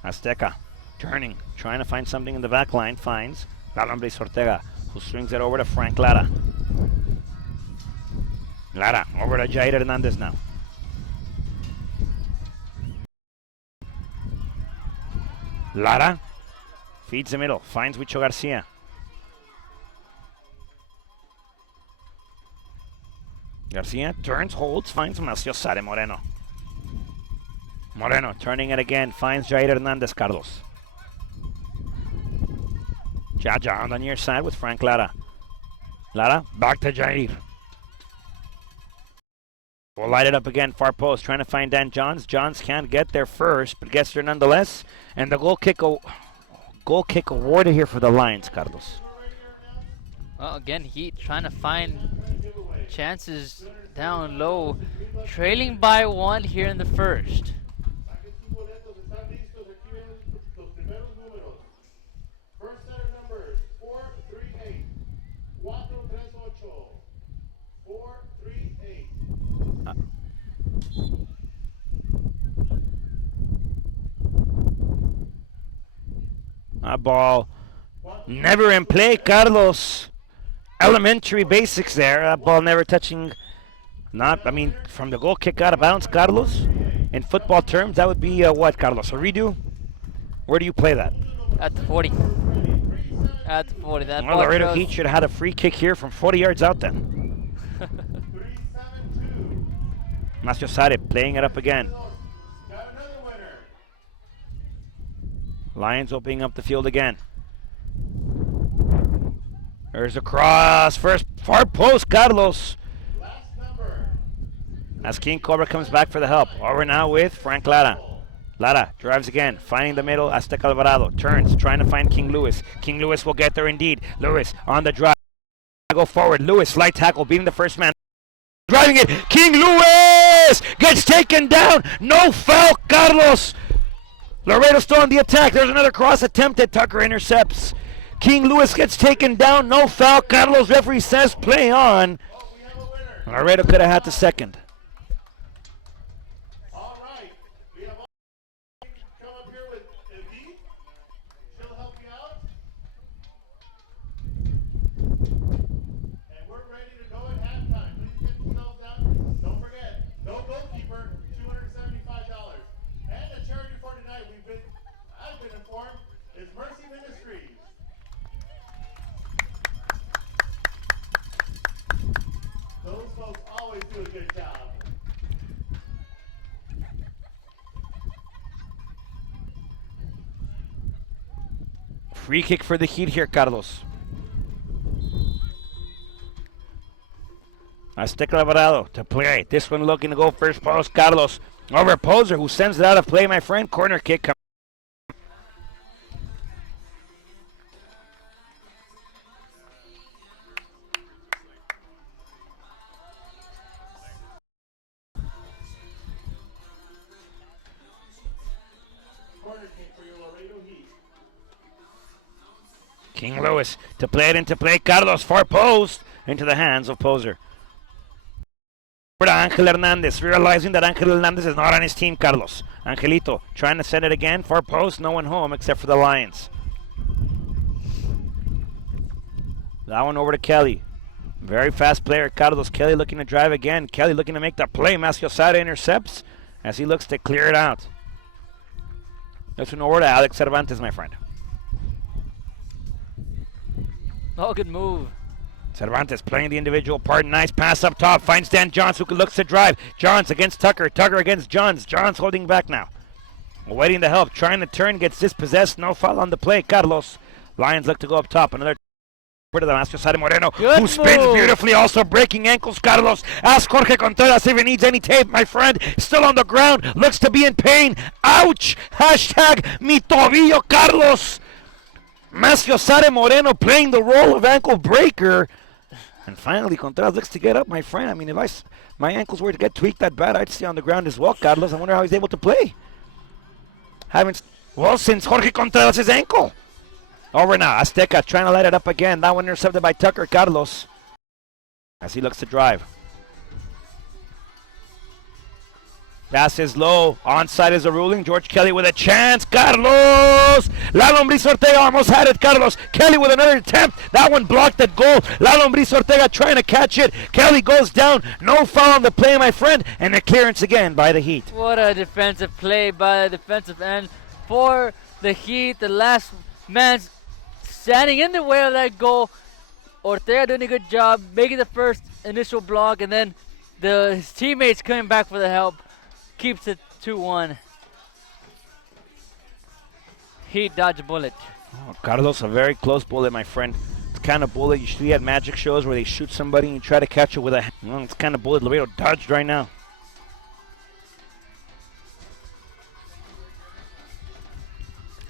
Azteca turning, trying to find something in the back line, finds Lalambre Ortega, who swings it over to Frank Lara. Lara, over to Jair Hernandez now. Lara feeds the middle, finds Huicho Garcia. Garcia turns, holds, finds Masio Sade Moreno. Moreno turning it again, finds Jair Hernandez, Carlos. Jaja on the near side with Frank Lara. Lara, back to Jair. We'll light it up again, far post, trying to find Dan Johns. Johns can't get there first, but gets there nonetheless. And the goal kick awarded here for the Lions, Carlos. Well, again, Heat trying to find chances down low. Trailing by one here in the first. A ball never in play, Carlos. Elementary basics there. That ball never touching. From the goal kick out of bounds, Carlos. In football terms, that would be what, Carlos? A redo? Where do you play that? At the 40. At the 40. That well, Laredo Heat should have had a free kick here from 40 yards out then. Masio Sade playing it up again. Lions opening up the field again. There's a cross. First far post, Carlos. As King Cobra comes back for the help. Over now with Frank Lara. Lara drives again, finding the middle. Azteca Alvarado turns, trying to find King Lewis. King Lewis will get there indeed. Lewis on the drive. Go forward. Lewis, light tackle, beating the first man. Driving it. King Lewis gets taken down. No foul, Carlos. Laredo still on the attack. There's another cross attempted. Tucker intercepts. King Lewis gets taken down. No foul. Carlos, referee says play on. Laredo could have had the second. Free kick for the Heat here, Carlos. Azteca Laredo to play. This one looking to go first post. Carlos over Poser, who sends it out of play, my friend. Corner kick. King Lewis to play it into play. Carlos far post into the hands of Poser. For Angel Hernandez, realizing that Angel Hernandez is not on his team, Carlos. Angelito trying to send it again, far post, no one home except for the Lions. That one over to Kelly. Very fast player, Carlos. Kelly looking to drive again. Kelly looking to make the play. Maciosada intercepts as he looks to clear it out. This one over to Alex Cervantes, my friend. Oh, good move. Cervantes playing the individual part. Nice pass up top. Finds Dan Johns, who looks to drive. Johns against Tucker. Tucker against Johns. Johns holding back now. Waiting to help. Trying to turn. Gets dispossessed. No foul on the play. Carlos. Lions look to go up top. Another to the Maciosada Moreno, good who spins move. beautifully. Also breaking ankles. Carlos. Ask Jorge Contreras if he needs any tape. My friend. Still on the ground. Looks to be in pain. Ouch. Hashtag mi tobillo, Carlos. Maciosada Moreno playing the role of ankle breaker. And finally, Contreras looks to get up, my friend. I mean, if my ankles were to get tweaked that bad, I'd stay on the ground as well, Carlos. I wonder how he's able to play. Since Jorge Contreras' ankle. Over now, Azteca trying to light it up again. That one intercepted by Tucker, Carlos, as he looks to drive. Pass is low. Onside is a ruling. George Kelly with a chance. Carlos! La Lombriz Ortega almost had it. Carlos. Kelly with another attempt. That one blocked at goal. La Lombriz Ortega trying to catch it. Kelly goes down. No foul on the play, my friend. And a clearance again by the Heat. What a defensive play by the defensive end for the Heat. The last man standing in the way of that goal. Ortega doing a good job, making the first initial block, and then his teammates coming back for the help. Keeps it 2-1. Heat dodge a bullet. Oh, Carlos, a very close bullet, my friend. It's the kind of bullet you see at magic shows where they shoot somebody and you try to catch it with a... Well, it's the kind of bullet Laredo dodged right now.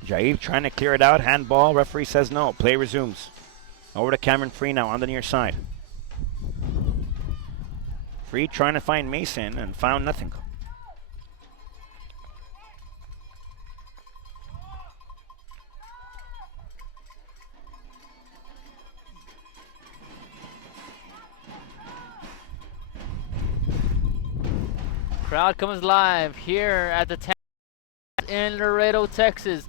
Jair trying to clear it out. Handball. Referee says no. Play resumes. Over to Cameron Free now on the near side. Free trying to find Mason and found nothing. Crowd comes live here at the in Laredo, Texas.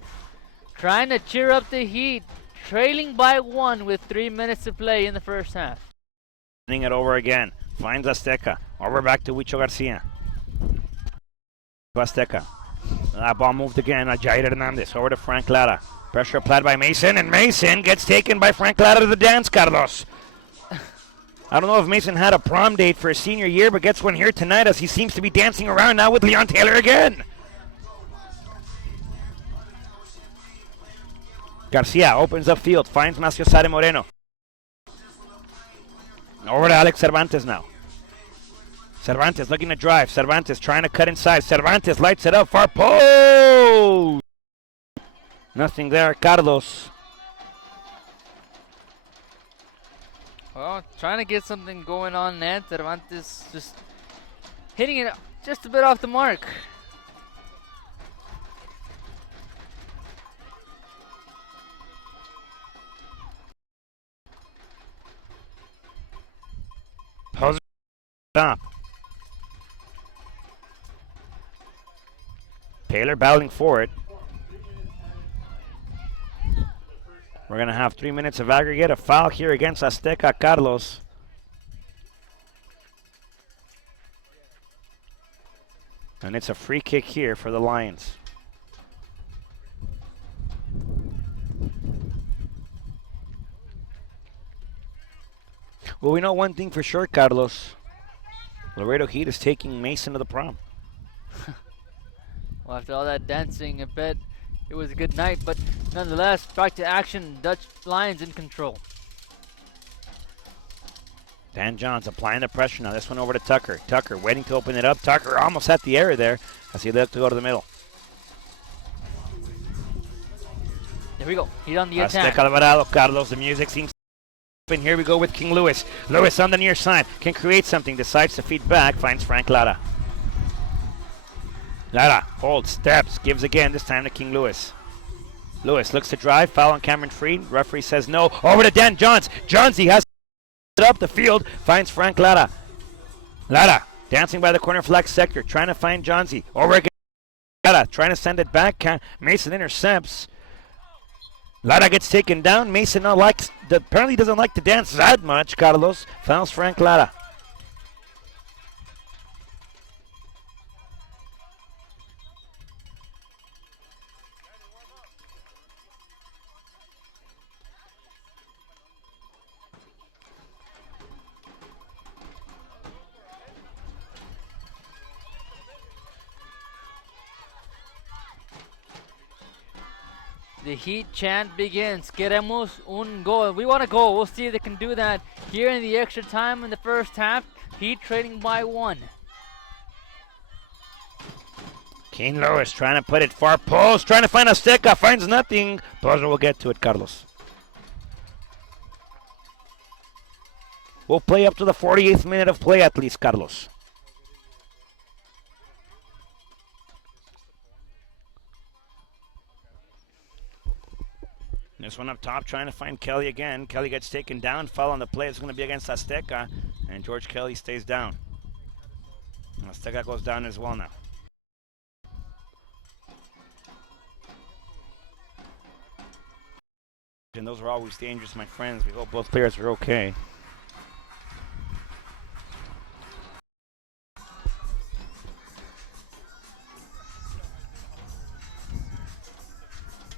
Trying to cheer up the Heat. Trailing by 1 with 3 minutes to play in the first half. Turning it over again. Finds Azteca. Over back to Huicho Garcia. Azteca. That ball moved again. Jair Hernandez. Over to Frank Lara. Pressure applied by Mason. And Mason gets taken by Frank Lara to the dance, Carlos. I don't know if Mason had a prom date for his senior year, but gets one here tonight as he seems to be dancing around now with Leon Taylor again. Garcia opens up field, finds Maciosada Moreno. Over to Alex Cervantes now. Cervantes looking to drive. Cervantes trying to cut inside. Cervantes lights it up. Far post. Nothing there, Carlos. Well, trying to get something going on there. Cervantes just hitting it just a bit off the mark. Stop. Taylor battling for it. We're going to have 3 minutes of aggregate. A foul here against Azteca, Carlos. And it's a free kick here for the Lions. Well, we know one thing for sure, Carlos. Laredo Heat is taking Mason to the prom. Well, after all that dancing, I bet it was a good night, but nonetheless, back to action. Dutch Lions in control. Dan Johns applying the pressure now. This one over to Tucker. Tucker waiting to open it up. Tucker almost had the error there as he looked to go to the middle. There we go. He's on the attack. Azteca Alvarado, Carlos. The music seems to be. Here we go with King Lewis. Lewis on the near side. Can create something. Decides to feed back. Finds Frank Lara. Lara holds, steps, gives again. This time to King Lewis. Lewis looks to drive. Foul on Cameron Freed. Referee says no. Over to Dan Johns. Johns, he has up the field, finds Frank Lara. Lara dancing by the corner flex sector, trying to find Johnsy. Over again. Lara trying to send it back. Mason intercepts. Lara gets taken down. Mason apparently doesn't like to dance that much. Carlos fouls Frank Lara. The Heat chant begins. Queremos un gol. We want a goal. We'll see if they can do that here in the extra time in the first half. Heat trading by 1. King Lewis trying to put it far post, trying to find Azteca, finds nothing. Buzzer will get to it, Carlos. We'll play up to the 48th minute of play at least, Carlos. This one up top, trying to find Kelly again. Kelly gets taken down. Foul on the play. It's going to be against Azteca. And George Kelly stays down. Azteca goes down as well now. And those are always dangerous, my friends. We hope both players are okay.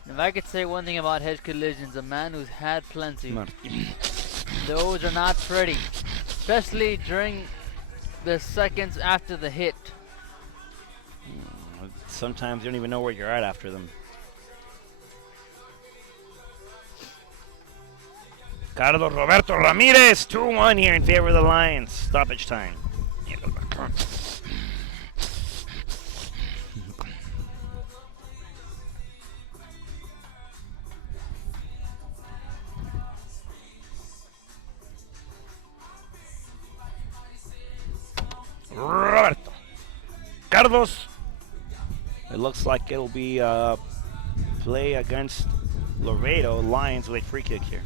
If I could say one thing about head collisions, a man who's had plenty, those are not pretty, especially during the seconds after the hit. Sometimes you don't even know where you're at after them. Carlos Roberto Ramirez, 2-1 here in favor of the Lions. Stoppage time. Roberto. Carlos. It looks like it'll be a play against Laredo. Lions with a free kick here.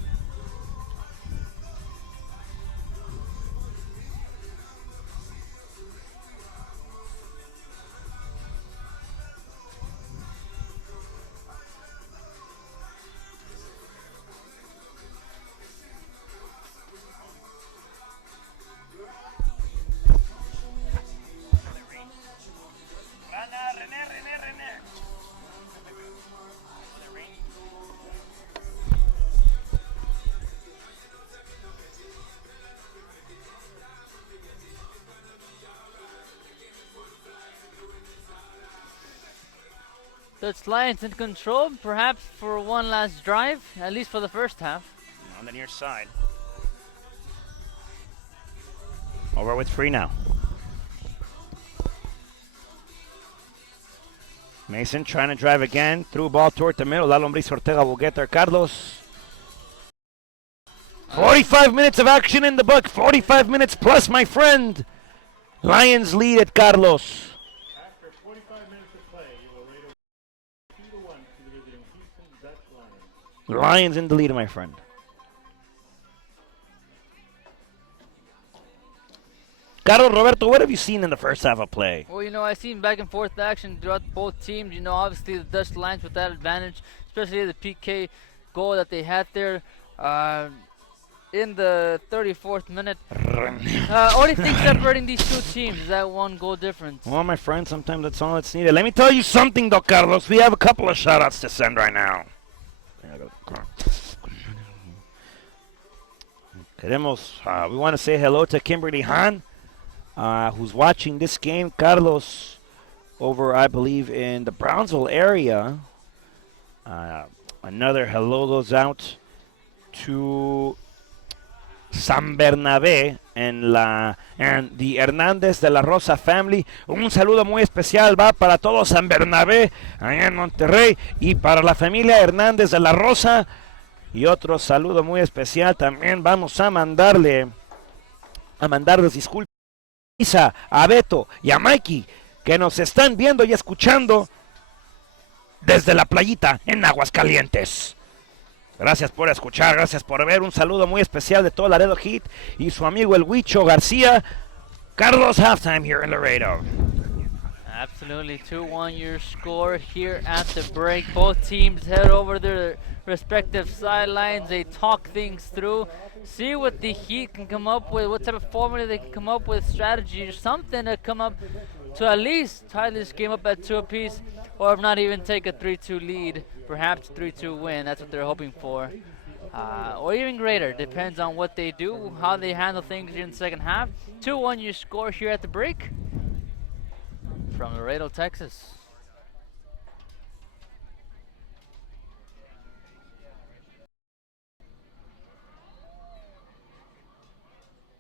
So it's Lions in control, perhaps for one last drive, at least for the first half. On the near side. Over with free now. Mason trying to drive again. Through ball toward the middle. La Lombriz Ortega will get there. Carlos. 45 minutes of action in the book. 45 minutes plus, my friend. Lions lead at Carlos. After 45 minutes of play, Laredo 2-1 to the visiting Houston Dutch Lions. Lions in the lead, my friend. Carlos Roberto, what have you seen in the first half of play? Well, you know, I've seen back and forth action throughout both teams. You know, obviously the Dutch Lions with that advantage, especially the PK goal that they had there in the 34th minute. Only thing separating these two teams is that one goal difference. Well, my friend, sometimes that's all that's needed. Let me tell you something, though, Carlos. We have a couple of shout-outs to send right now. We want to say hello to Kimberly Hahn, who's watching this game, Carlos, over, I believe, in the Brownsville area. Another hello goes out to San Bernabé and the Hernández de la Rosa family. Un saludo muy especial va para todo San Bernabé allá en Monterrey y para la familia Hernández de la Rosa. Y otro saludo muy especial también vamos a mandarles disculpas a Beto y a Mikey que nos están viendo y escuchando desde la playita en Aguascalientes. Gracias por escuchar, gracias por ver. Un saludo muy especial de todo Laredo Heat y su amigo el Huicho García. Carlos, halftime here in Laredo. Absolutely, 2-1 your score here at the break. Both teams head over their respective sidelines. They talk things through, see what the Heat can come up with, what type of formula they can come up with, strategy or something to come up to at least tie this game up at 2 apiece, or if not even take a 3-2 lead, perhaps 3-2 win. That's what they're hoping for. Or even greater, depends on what they do, how they handle things in the second half. 2-1 your score here at the break from Laredo, Texas.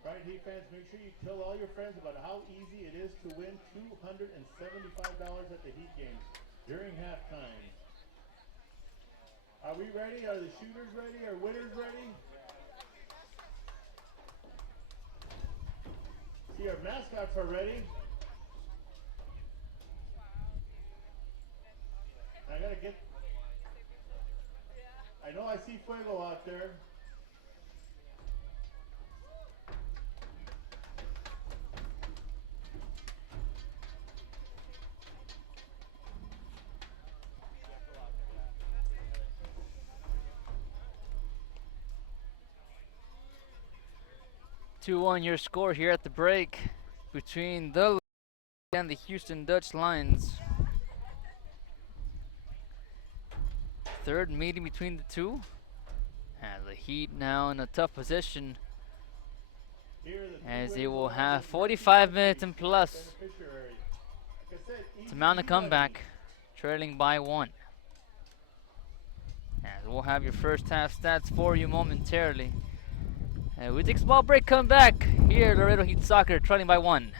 All right, Heat fans, make sure you tell all your friends about how easy it is to win $275 at the Heat games during halftime. Are we ready? Are the shooters ready? Are winners ready? See, our mascots are ready. I gotta get. I know I see Fuego out there. Two-one your score here at the break between the and the Houston Dutch Lions. Third meeting between the two. And the Heat now in a tough position as they will have 45 minutes and plus to mount a comeback, trailing by 1. And we'll have your first half stats for you momentarily. And we take a small break, come back here at Laredo Heat Soccer, trailing by 1.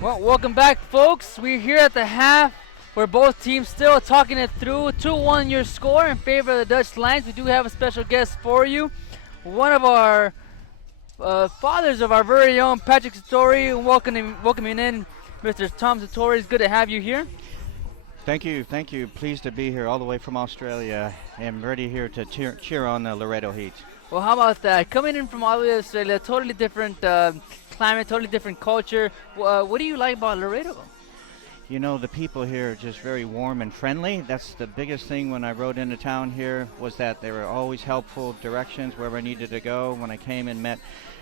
Well, welcome back, folks. We're here at the half where both teams still talking it through. 2-1 your score in favor of the Dutch Lions. We do have a special guest for you. One of our fathers of our very own Patrick Satori, welcoming in Mr. Tom Satori. It's good to have you here. Thank you, thank you. Pleased to be here all the way from Australia. I'm ready here to cheer on the Laredo Heat. Well, how about that? Coming in from all the way to Australia, totally different climate, totally different culture. What do you like about Laredo? You know, the people here are just very warm and friendly. That's the biggest thing when I rode into town here, was that they were always helpful, directions wherever I needed to go. When I came and met,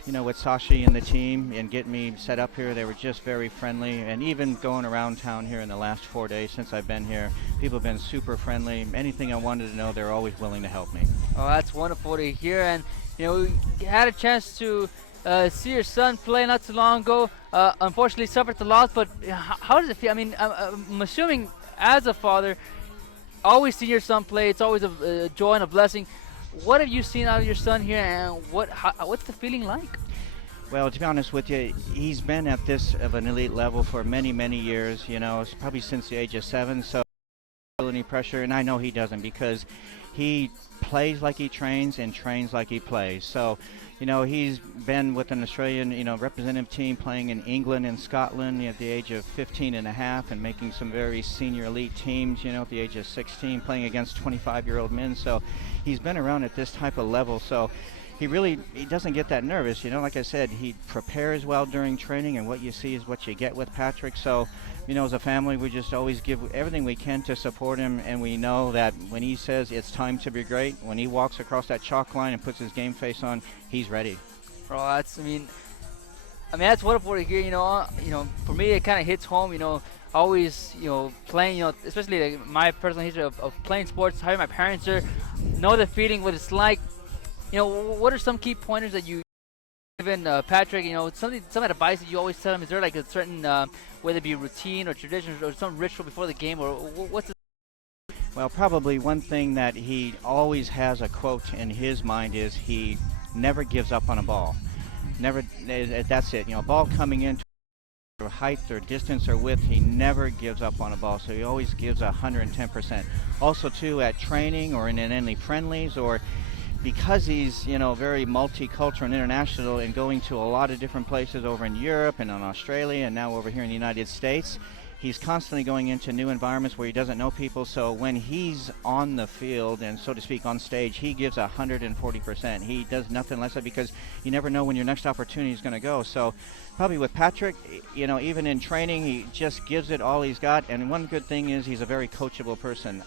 with Sashi and the team and getting me set up here, they were just very friendly. And even going around town here in the last 4 days since I've been here, people have been super friendly. Anything I wanted to know, they're always willing to help me. Oh, that's wonderful to hear. And, we had a chance to see your son play not too long ago. Unfortunately, suffered the loss, but how does it feel? I mean, I'm assuming as a father, always seeing your son play, it's always a joy and a blessing. What have you seen out of your son here, and what's the feeling like? Well, to be honest with you, he's been at this of an elite level for many, many years. It's probably since the age of 7. So any pressure, and I know he doesn't, because he plays like he trains and trains like he plays. So, he's been with an Australian, representative team playing in England and Scotland at the age of 15 and a half, and making some very senior elite teams, at the age of 16, playing against 25-year-old men. So he's been around at this type of level. So he doesn't get that nervous. Like I said, he prepares well during training, and what you see is what you get with Patrick. So, as a family, we just always give everything we can to support him, and we know that when he says it's time to be great, when he walks across that chalk line and puts his game face on, he's ready. Bro, that's that's wonderful to hear. For me, it kind of hits home. Always, playing. Especially like my personal history of playing sports. How my parents are, know the feeling, what it's like. What are some key pointers that you given Patrick? Some advice that you always tell him. Is there like a certain whether it be routine or tradition or some ritual before the game, or what's? Well, probably one thing that he always has a quote in his mind is he never gives up on a ball. Never. That's it. Ball coming in, or height or distance or width, he never gives up on a ball. So he always gives 110%. Also, too, at training or in any friendlies, or because he's very multicultural and international, and going to a lot of different places over in Europe and in Australia and now over here in the United States, he's constantly going into new environments where he doesn't know people. So when he's on the field and, so to speak, on stage, he gives 140%. He does nothing less, because you never know when your next opportunity is going to go. So probably with Patrick, even in training, he just gives it all he's got. And one good thing is he's a very coachable person.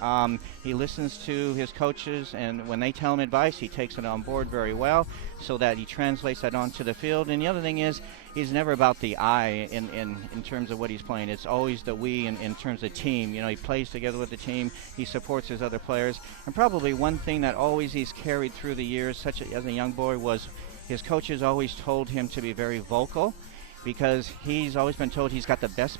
He listens to his coaches, and when they tell him advice, he takes it on board very well, so that he translates that onto the field. And the other thing is, he's never about the I in terms of what he's playing. It's always the we in terms of team. He plays together with the team. He supports his other players. And probably one thing that always he's carried through the years, as a young boy, was his coaches always told him to be very vocal, because he's always been told he's got the best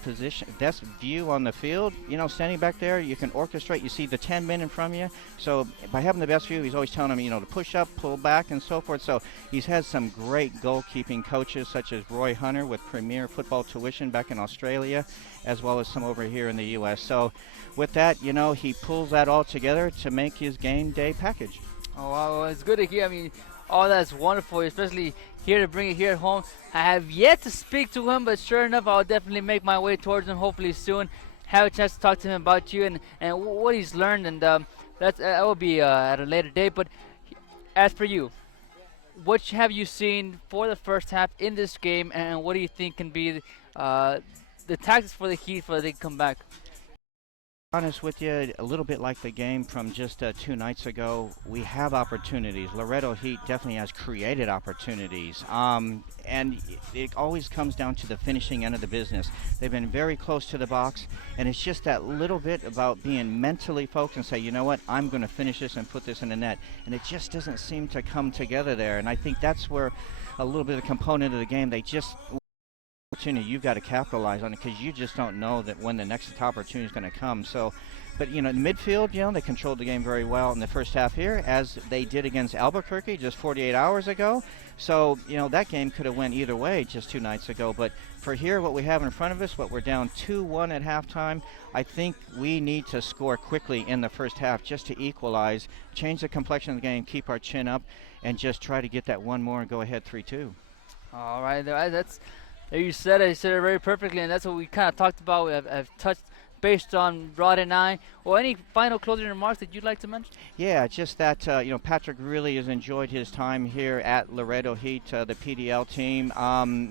view on the field. Standing back there, you can orchestrate. You see the 10 men in front of you. So by having the best view, he's always telling him, to push up, pull back, and so forth. So he's had some great goalkeeping coaches, such as Roy Hunter with Premier Football Tuition back in Australia, as well as some over here in the U.S. So with that, he pulls that all together to make his game day package. Oh, wow, it's good to hear. All that's wonderful, especially here to bring it here at home. I have yet to speak to him, but sure enough, I'll definitely make my way towards him, hopefully soon. Have a chance to talk to him about you and what he's learned, and that will be at a later date. But as for you, what have you seen for the first half in this game, and what do you think can be the tactics for the Heat for they come back? Honest with you, a little bit like the game from just 2 nights ago, we have opportunities. Laredo Heat definitely has created opportunities, and it always comes down to the finishing end of the business. They've been very close to the box, and it's just that little bit about being mentally focused and say, you know what, I'm going to finish this and put this in the net, and it just doesn't seem to come together there. And I think that's where a little bit of the component of the game, they just opportunity, you've got to capitalize on it because you just don't know that when the next opportunity is going to come. So, but in the midfield, they controlled the game very well in the first half here, as they did against Albuquerque just 48 hours ago. So, that game could have went either way just 2 nights ago. But for here, what we have in front of us, what we're down 2-1 at halftime, I think we need to score quickly in the first half just to equalize, change the complexion of the game, keep our chin up, and just try to get that one more and go ahead 3-2. All right, that's you said it very perfectly, and that's what we kind of talked about. I've touched based on Rod and I. Or any final closing remarks that you'd like to mention? Yeah, just that Patrick really has enjoyed his time here at Laredo Heat, the PDL team.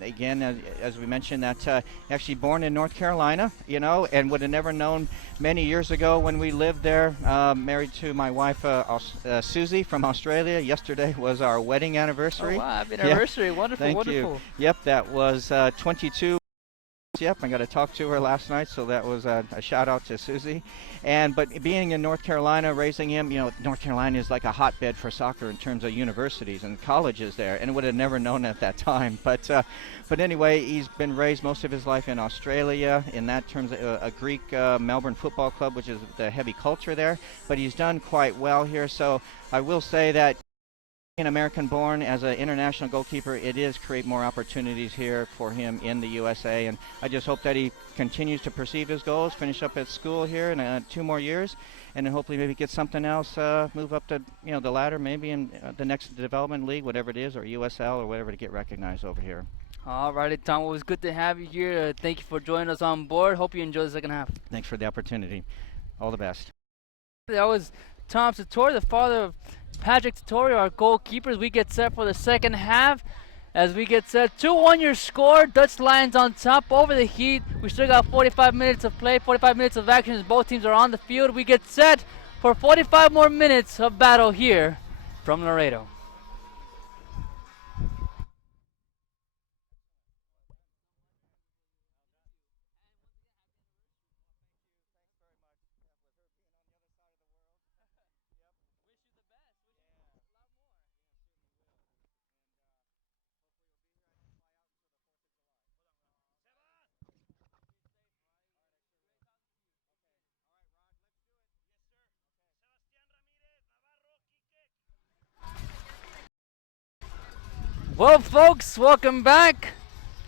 Again, as we mentioned, that actually born in North Carolina, and would have never known many years ago when we lived there. Married to my wife Susie from Australia. Yesterday was our wedding anniversary. Oh, wow, happy anniversary! Yeah. Wonderful, Thank wonderful. You. Yep, that was 22. Yep, I got to talk to her last night, so that was a shout out to Susie. But being in North Carolina, raising him, North Carolina is like a hotbed for soccer in terms of universities and colleges there, and would have never known at that time. But anyway, he's been raised most of his life in Australia, in that terms a Greek Melbourne Football Club, which is the heavy culture there. But he's done quite well here, so I will say that an American-born as an international goalkeeper, it is create more opportunities here for him in the USA, and I just hope that he continues to perceive his goals, finish up at school here in 2 more years, and then hopefully maybe get something else, move up to the ladder, maybe in the next development league, whatever it is, or USL or whatever, to get recognized over here. All righty, Tom. It was good to have you here. Thank you for joining us on board. Hope you enjoy the second half. Thanks for the opportunity. All the best. That was Tom Satori, the father of Patrick Satori, our goalkeepers. We get set for the second half. As we get set, 2-1 your score. Dutch Lions on top over the Heat. We still got 45 minutes of play, 45 minutes of action as both teams are on the field. We get set for 45 more minutes of battle here from Laredo. Well, folks, welcome back.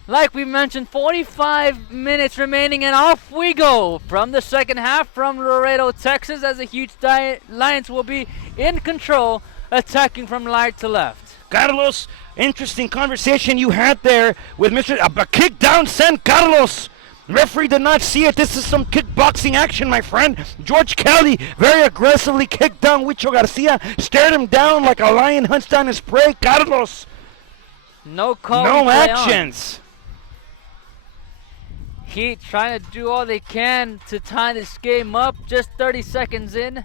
Like we mentioned, 45 minutes remaining, and off we go from the second half from Laredo, Texas, as the Huge Lions will be in control, attacking from right to left. Carlos, interesting conversation you had there with Mr. A kick down sent Carlos. Referee did not see it. This is some kickboxing action, my friend. George Kelly very aggressively kicked down Huicho Garcia, stared him down like a lion hunts down his prey. Carlos. No call. No actions. Heat trying to do all they can to tie this game up. Just 30 seconds in,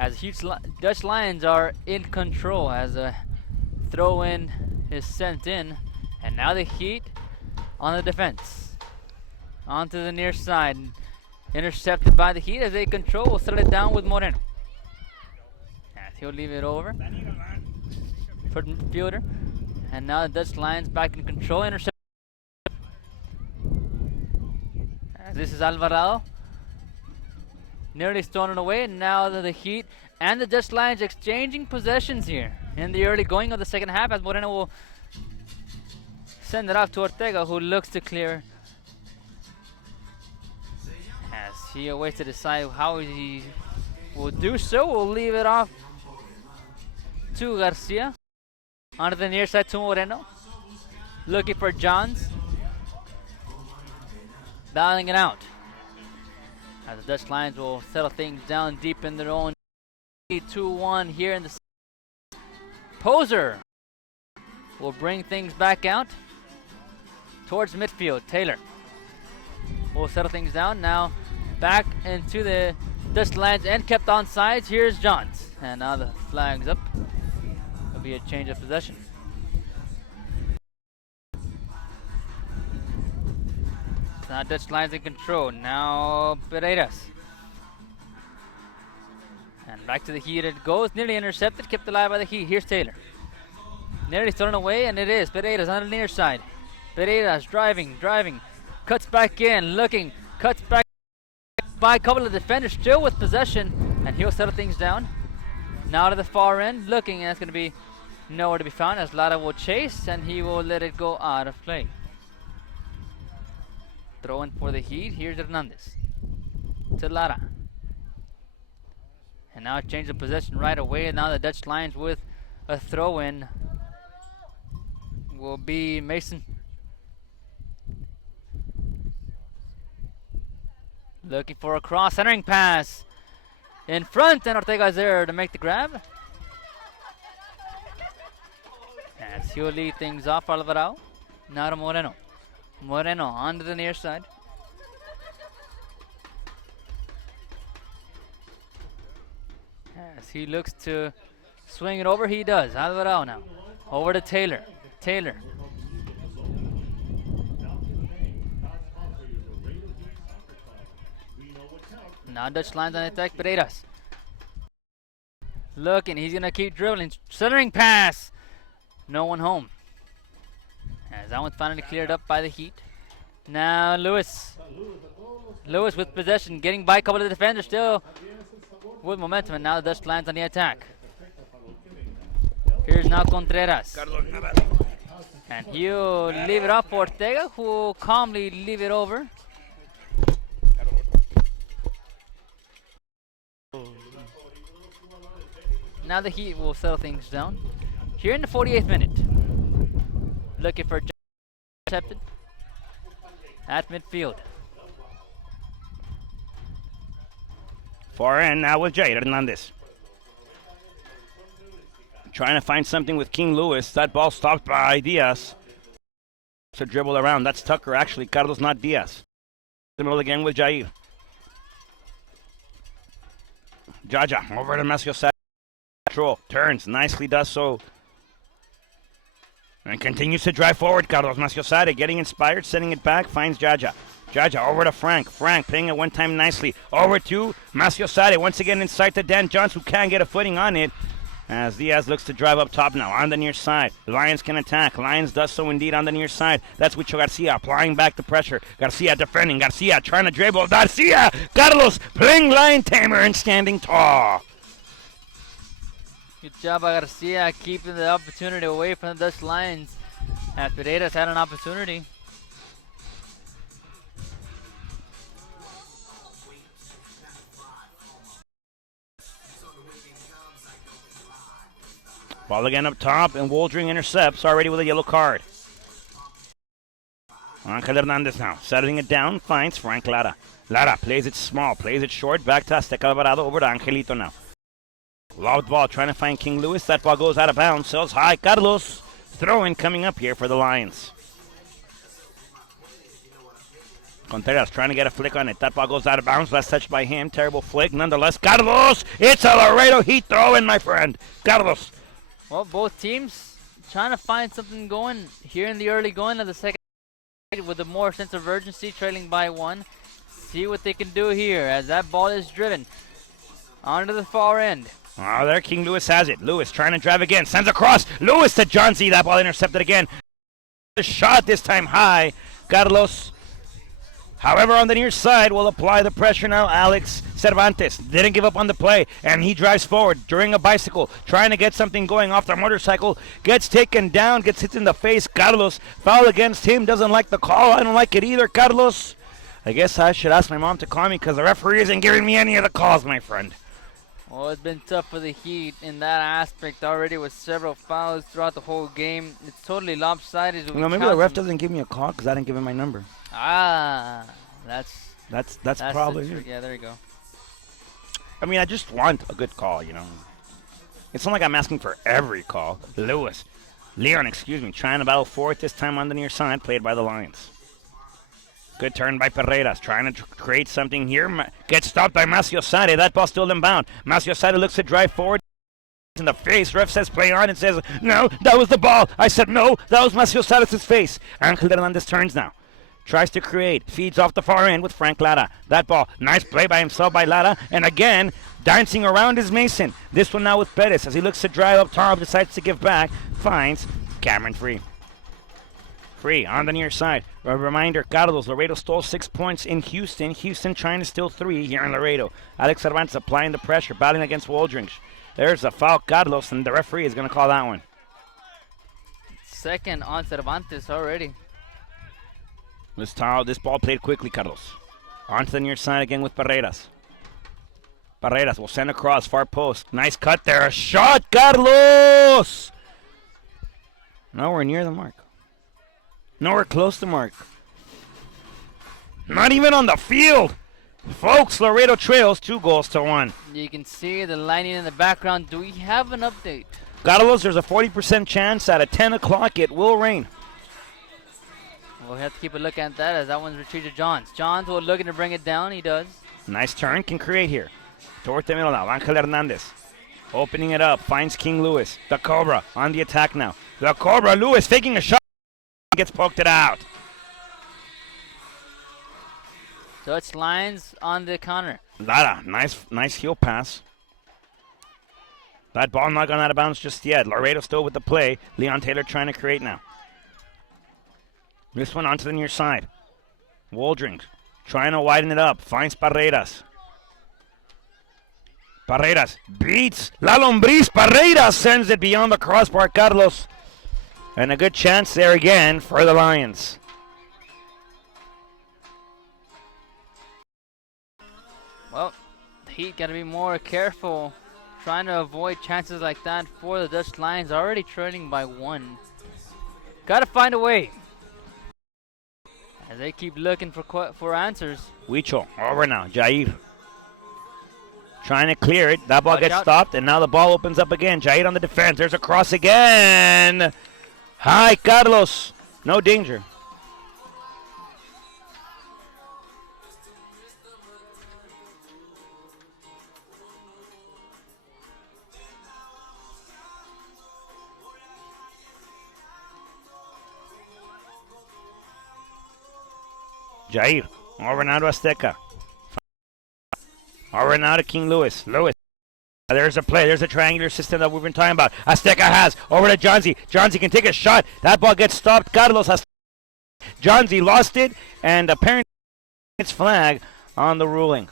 as huge Dutch Lions are in control as a throw-in is sent in, and now the Heat on the defense. Onto the near side, intercepted by the Heat as they control. Will settle it down with Moreno. As he'll leave it over for the fielder. And now the Dutch Lions back in control. Intercept. This is Alvarado. Nearly stolen away. And now the Heat and the Dutch Lions exchanging possessions here in the early going of the second half, as Moreno will send it off to Ortega, who looks to clear. As he awaits to decide how he will do so, we'll leave it off to Garcia. Onto the near side to Moreno. Looking for Johns. Dialing it out. As the Dutch Lions will settle things down deep in their own 2-1 here in the Poser will bring things back out towards midfield. Taylor will settle things down. Now back into the Dutch Lions and kept on sides. Here's Johns. And now the flag's up. Be a change of possession. Now Dutch Lions in control. Now Pereiras. And back to the Heat it goes. Nearly intercepted. Kept alive by the Heat. Here's Taylor. Nearly thrown away, and it is Pereiras on the near side. Pereiras driving, cuts back in, looking, cuts back by a couple of defenders, still with possession, and he'll settle things down. Now to the far end, looking, and it's going to be nowhere to be found as Lara will chase, and he will let it go out of play. Throw in for the Heat. Here's Hernandez to Lara. And now change of possession right away, and now the Dutch Lions with a throw in will be Mason. Looking for a cross, centering pass in front, and Ortega's there to make the grab. As he'll lead things off, Alvarado. Now to Moreno. Moreno onto the near side. As he looks to swing it over, he does. Alvarado now. Over to Taylor. Taylor. Now Dutch Lions on attack, Pereiras. Looking, he's going to keep dribbling. Centering pass. No one home. As that one's finally cleared up by the Heat. Now Lewis. Lewis with possession, getting by a couple of the defenders still with momentum, and now the Dutch Lions on the attack. Here's now Contreras. And he'll leave it up for Ortega, who will calmly leave it over. Now the Heat will settle things down. Here in the 48th minute. Looking for intercepted at midfield. Far end now with Jair Hernandez. Trying to find something with King Lewis. That ball stopped by Diaz. To dribble around. That's Tucker, actually. Carlos, not Diaz. The middle again with Jair. Jaja over to Maciosat. Control. Turns. Nicely does so. And continues to drive forward. Carlos Maciosade getting inspired. Sending it back. Finds Jaja. Jaja over to Frank. Frank playing it one time nicely. Over to Maciosade. Once again inside to Dan Johns, who can't get a footing on it. As Diaz looks to drive up top now on the near side. Lions can attack. Lions does so indeed on the near side. That's Wicho Garcia applying back the pressure. Garcia defending. Garcia trying to dribble. Garcia! Carlos playing line tamer and standing tall. Good job by Garcia keeping the opportunity away from the Dutch Lions. As Pereiras had an opportunity. Ball again up top, and Waldring intercepts already with a yellow card. Angel Hernandez now, settling it down, finds Frank Lara. Lara plays it small, plays it short, back to Azteca Alvarado, over to Angelito now. Lobbed ball, trying to find King Lewis. That ball goes out of bounds, sells high. Carlos, throw-in coming up here for the Lions. Contreras trying to get a flick on it. That ball goes out of bounds. Last touched by him. Terrible flick. Nonetheless, Carlos, it's a Laredo Heat throw-in, my friend. Carlos. Well, both teams trying to find something going here in the early going of the second with a more sense of urgency, trailing by one. See what they can do here as that ball is driven onto the far end. Oh, there King Lewis has it. Lewis trying to drive again. Sends across. Lewis to Johnsy. That ball intercepted again. The shot this time high. Carlos, however, on the near side will apply the pressure now. Alex Cervantes didn't give up on the play, and he drives forward during a bicycle, trying to get something going off the motorcycle. Gets taken down, gets hit in the face. Carlos, foul against him, doesn't like the call. I don't like it either, Carlos. I guess I should ask my mom to call me because the referee isn't giving me any of the calls, my friend. Well, it's been tough for the Heat in that aspect already with several fouls throughout the whole game. It's totally lopsided. You know, maybe the ref doesn't give me a call because I didn't give him my number. Ah, that's probably it. Yeah, there you go. I mean, I just want a good call, you know. It's not like I'm asking for every call. Leon, trying to battle forward this time on the near side, played by the Lions. Good turn by Pereiras, trying to create something here. Gets stopped by Maciosade. That ball still inbound. Maciosade looks to drive forward. In the face, ref says play on and says, no, that was the ball. I said no, that was Maciosade's face. Angel Hernandez turns now. Tries to create, feeds off the far end with Frank Lara. That ball, nice play by himself by Lara. And again, dancing around is Mason. This one now with Perez as he looks to drive up top, decides to give back. Finds Cameron free. Free on the near side. A reminder, Carlos, Laredo stole 6 points in Houston. Houston trying to steal 3 here in Laredo. Alex Cervantes applying the pressure, battling against Waldring. There's a foul, Carlos, and the referee is going to call that one. Second on Cervantes already. This ball played quickly, Carlos. On to the near side again with Barreras. Barreras will send across, far post. Nice cut there. A shot, Carlos! Nowhere near the mark. Nowhere close to mark. Not even on the field. Folks, Laredo trails 2-1. You can see the lighting in the background. Do we have an update? Carlos, there's a 40% chance at 10 o'clock it will rain. We'll have to keep a look at that as that one's retrieved to Johns. Johns will looking to bring it down. He does. Nice turn, can create here. Toward the middle now, Angel Hernandez. Opening it up, finds King Lewis. The Cobra on the attack now. The Cobra, Lewis taking a shot. Gets poked it out. Dutch lines on the counter. Lara, nice heel pass. That ball not gone out of bounds just yet. Laredo still with the play. Leon Taylor trying to create now. This one onto the near side. Waldring trying to widen it up. Finds Barreras. Barreras beats La Lombriz. Barreras sends it beyond the crossbar, Carlos. And a good chance there again for the Lions. Well, the Heat got to be more careful trying to avoid chances like that for the Dutch Lions, already trailing by 1. Got to find a way. As they keep looking for answers. Huicho over now. Jair trying to clear it. That ball Watch gets out. stopped, and now the ball opens up again. Jair on the defense. There's a cross again. Hi, Carlos. No danger. Jair, over now to Azteca. Over now to King Lewis. Lewis. There's a play. There's a triangular system that we've been talking about. Azteca has. Over to Johnsy. Johnsy can take a shot. That ball gets stopped. Carlos has. Johnsy lost it, and apparently it's flag on the ruling.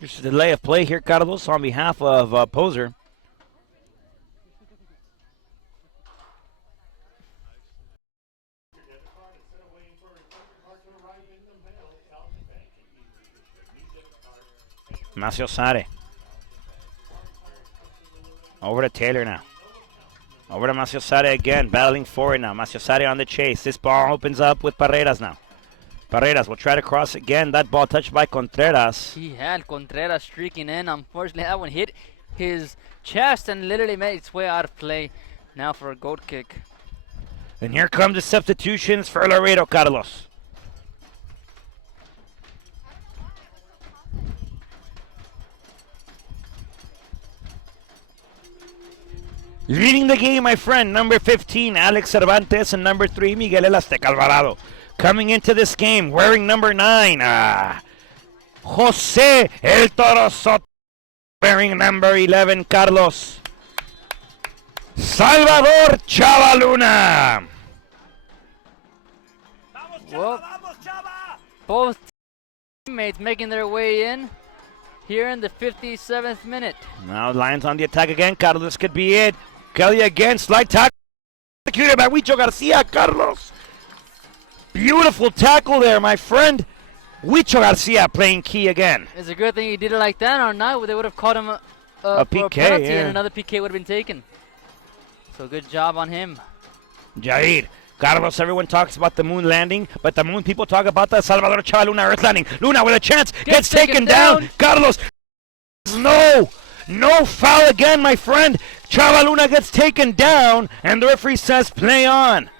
Just a delay of play here, Carlos, on behalf of Poser. Maciosare. Over to Taylor now. Over to Maciosare again, battling for it now. Maciosare on the chase. This ball opens up with Barreras now. Barreras will try to cross again. That ball touched by Contreras. He had Contreras streaking in. Unfortunately, that one hit his chest and literally made its way out of play. Now for a goal kick. And here come the substitutions for Laredo, Carlos. Leading the game, my friend, number 15, Alex Cervantes, and number 3, Miguel El Azteca Alvarado. Coming into this game, wearing number 9, Jose El Toro Soto, wearing number 11, Carlos. Salvador Chavaluna. Well, both teammates making their way in here in the 57th minute. Now Lions on the attack again. Carlos, this could be it. Kelly again, slide tackle. Executed by Huicho Garcia, Carlos. Beautiful tackle there, my friend. Huicho Garcia playing key again. It's a good thing he did it like that, or not, they would have caught him A for a PK, penalty, yeah. and another PK would have been taken. So good job on him. Jair. Carlos, everyone talks about the moon landing, but the moon people talk about the Salvador Chavaluna Earth landing. Luna with a chance, gets taken down. Carlos, no foul again, my friend. Chavaluna gets taken down, and the referee says play on.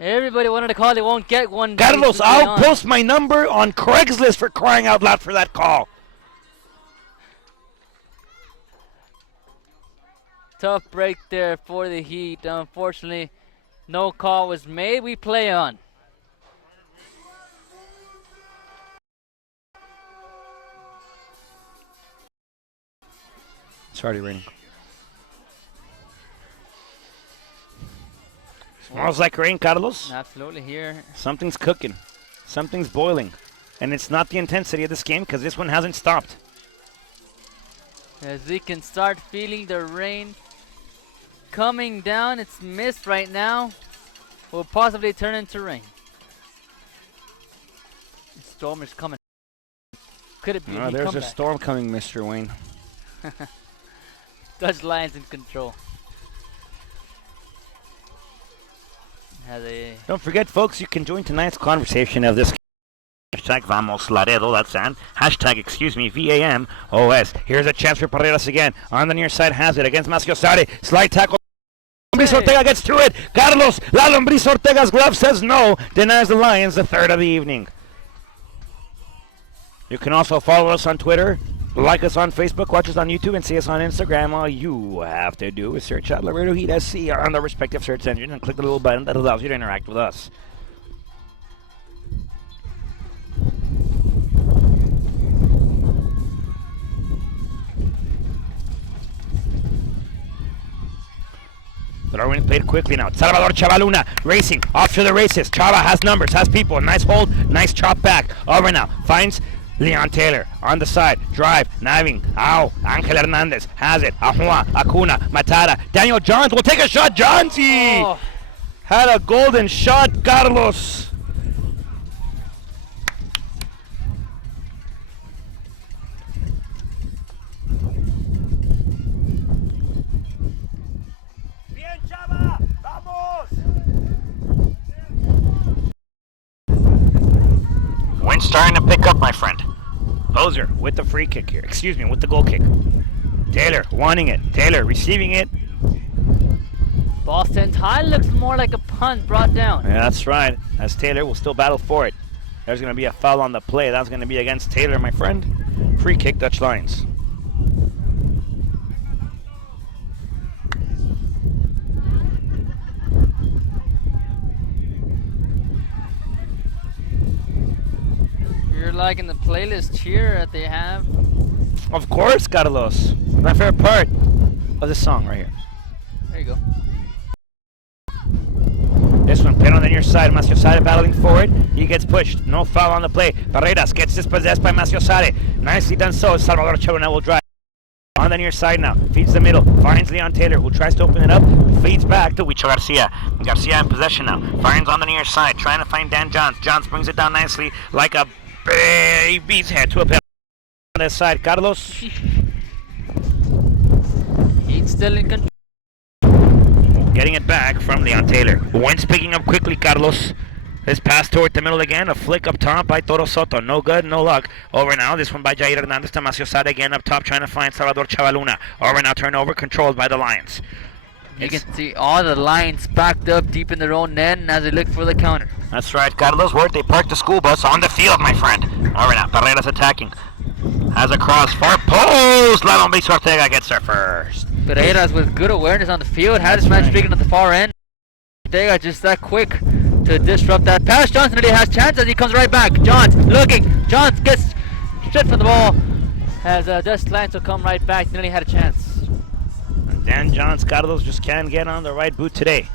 Everybody wanted to call. They won't get one. Carlos, decently I'll on. post my number on Craigslist for crying out loud for that call. Tough break there for the Heat. Unfortunately, no call was made. We play on. It's already raining. Smells like rain, Carlos. Absolutely here. Something's cooking. Something's boiling. And it's not the intensity of this game because this one hasn't stopped. As we can start feeling the rain coming down. It's mist right now. Will possibly turn into rain. The storm is coming. Could it be a Heat there's a comeback? storm coming, Mr. Wayne. Dutch Lions in control. Don't forget, folks, you can join tonight's conversation of this hashtag Vamos Laredo, that's and hashtag, VAMOS. Here's a chance for Paredes again. On the near side, has it against Masciosari. Slide tackle. Lombriz Ortega gets through it. Carlos, La Lombriz Ortega's glove says no. Denies the Lions the third of the evening. You can also follow us on Twitter, like us on Facebook, watch us on YouTube, and see us on Instagram. All you have to do is search out Laredo Heat SC on the respective search engine and click the little button that allows you to interact with us. Throwing played quickly now. Salvador Chavaluna racing off to the races. Chava has numbers, has people. Nice hold, nice chop back. Over now. Finds Leon Taylor on the side. Drive, kniving. Ow. Angel Hernandez has it. Ahua, Acuna, Matara. Daniel Johns will take a shot. Johnsy had a golden shot. Carlos. Wind's starting to pick up, my friend. Poser with the free kick here. Excuse me, with the goal kick. Taylor wanting it. Taylor receiving it. Ball sent high. Looks more like a punt brought down. Yeah, that's right. As Taylor will still battle for it. There's going to be a foul on the play. That's going to be against Taylor, my friend. Free kick, Dutch Lions. You're liking the playlist here that they have. Of course, Carlos. My favorite part of this song right here. There you go. This one played on the near side. Masciosari battling forward. He gets pushed. No foul on the play. Paredes gets dispossessed by Masciosari. Nicely done so. Salvador Chavaluna will drive. On the near side now. Feeds the middle. Finds Leon Taylor, who tries to open it up. Feeds back to Huicho Garcia. Garcia in possession now. Finds on the near side. Trying to find Dan Johns. Johns brings it down nicely like a baby's head to a penalty. On this side, Carlos. He's still in control. Getting it back from Leon Taylor. Wentz picking up quickly, Carlos. This pass toward the middle again. A flick up top by Toro Soto. No good, no luck. Over now. This one by Jair Hernandez to Masciosari again up top trying to find Salvador Chavaluna. Over now. Turnover controlled by the Lions. You can see all the Lions backed up deep in their own net as they look for the counter. That's right, Carlos. Where they parked the school bus on the field, my friend. All right now. Paredes attacking. Has a cross. Far post. La Lombriz Ortega gets there first. Pereiras with good awareness on the field. Had his man speaking at the far end. Ortega just that quick to disrupt that pass. Johnson really has chances. He comes right back. Johns looking. Johns gets straight from the ball. As Dutch Lions will come right back. Nearly had a chance. And Dan Johns, Carlos just can't get on the right boot today.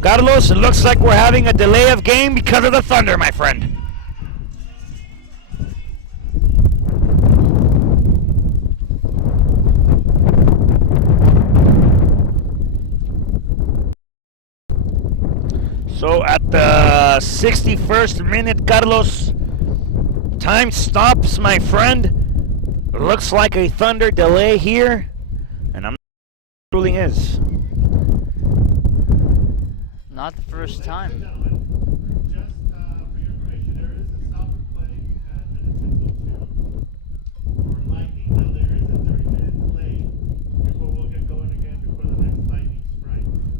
Carlos, it looks like we're having a delay of game because of the thunder, my friend. So at the 61st minute, Carlos, time stops, my friend. Looks like a thunder delay here, and I'm not sure what the ruling is. Not the first time. Just for your information, there is a stop and play at minute 62 for Lightning. Now there is a 30-minute delay before we'll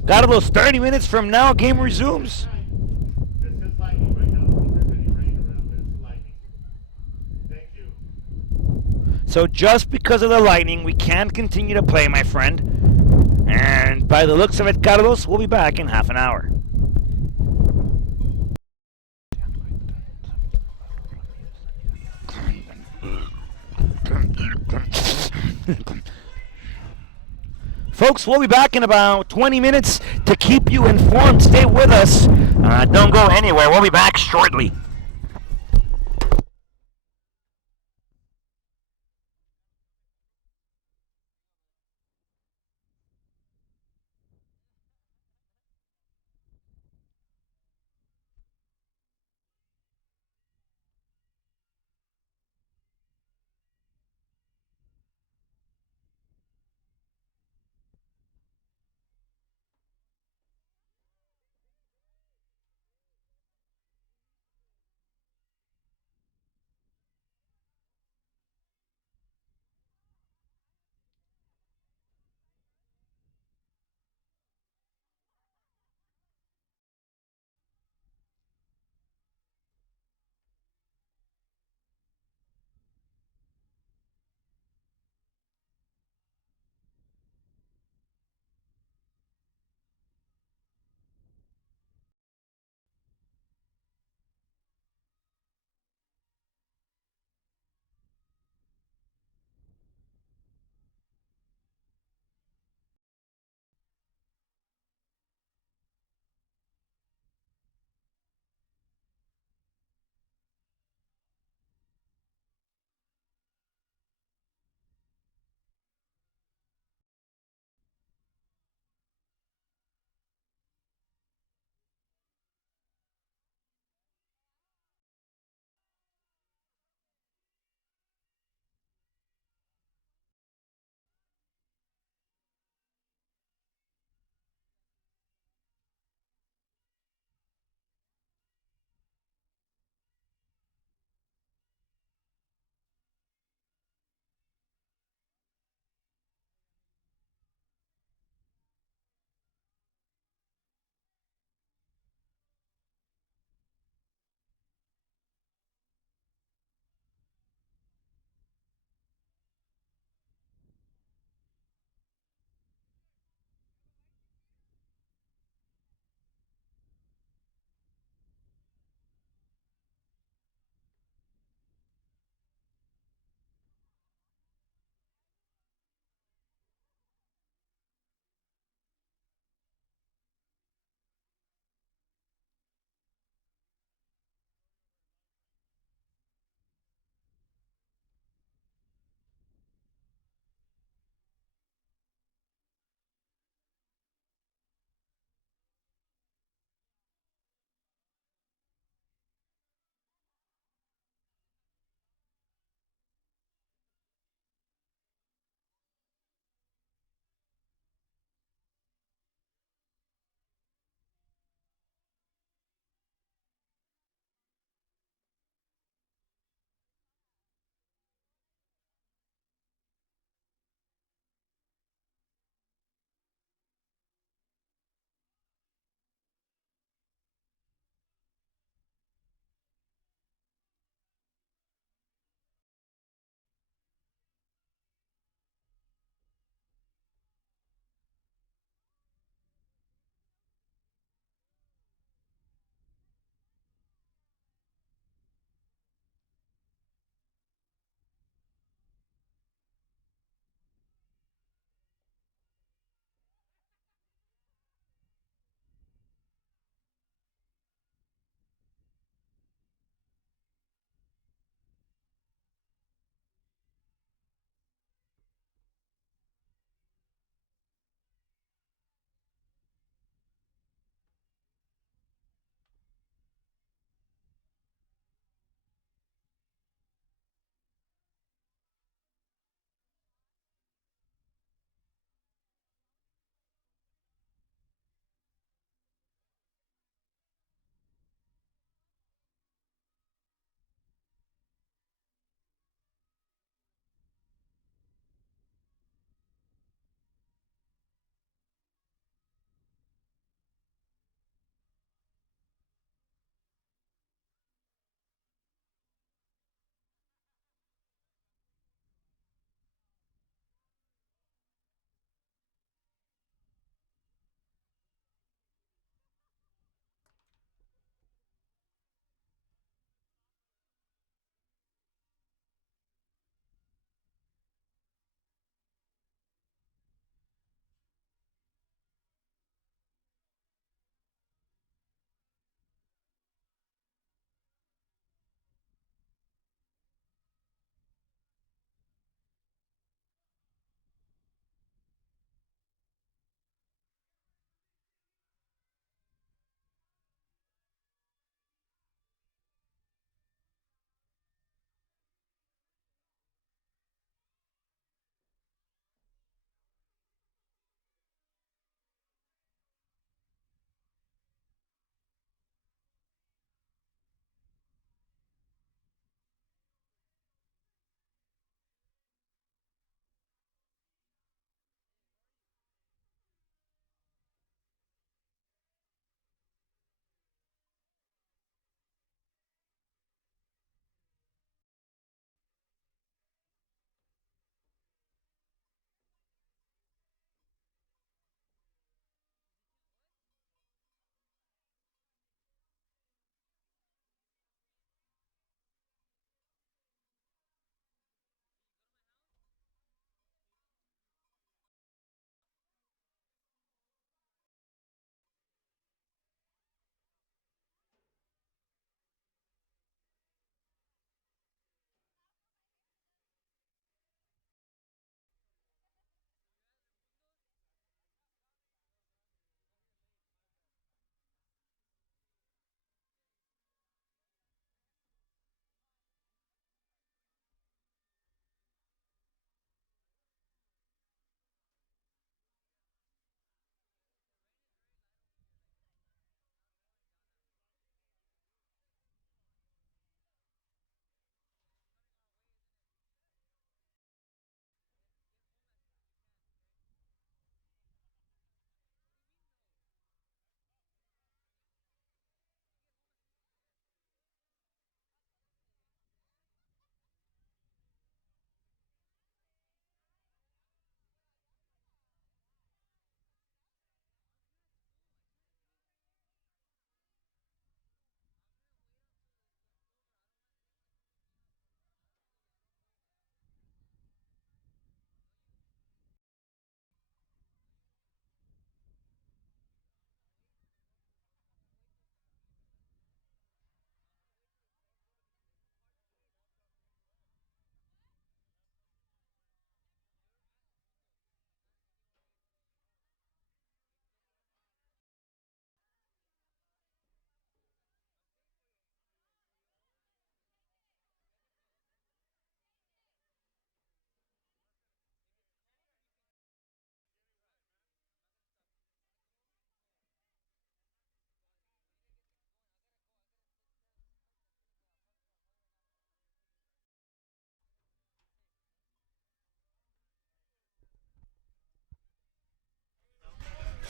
Carlos, 30 minutes from now, game resumes. This is lightning right now. Don't think there's any rain around, but it's lightning. Thank you. So just because of the lightning, we can't continue to play, my friend. And by the looks of it, Carlos, we'll be back in half an hour. Folks, we'll be back in about 20 minutes to keep you informed. Stay with us. Don't go anywhere. We'll be back shortly.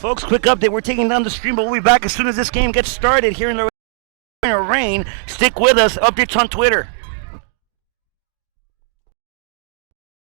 Folks, quick update. We're taking down the stream, but we'll be back as soon as this game gets started here in the rain. Stick with us. Updates on Twitter.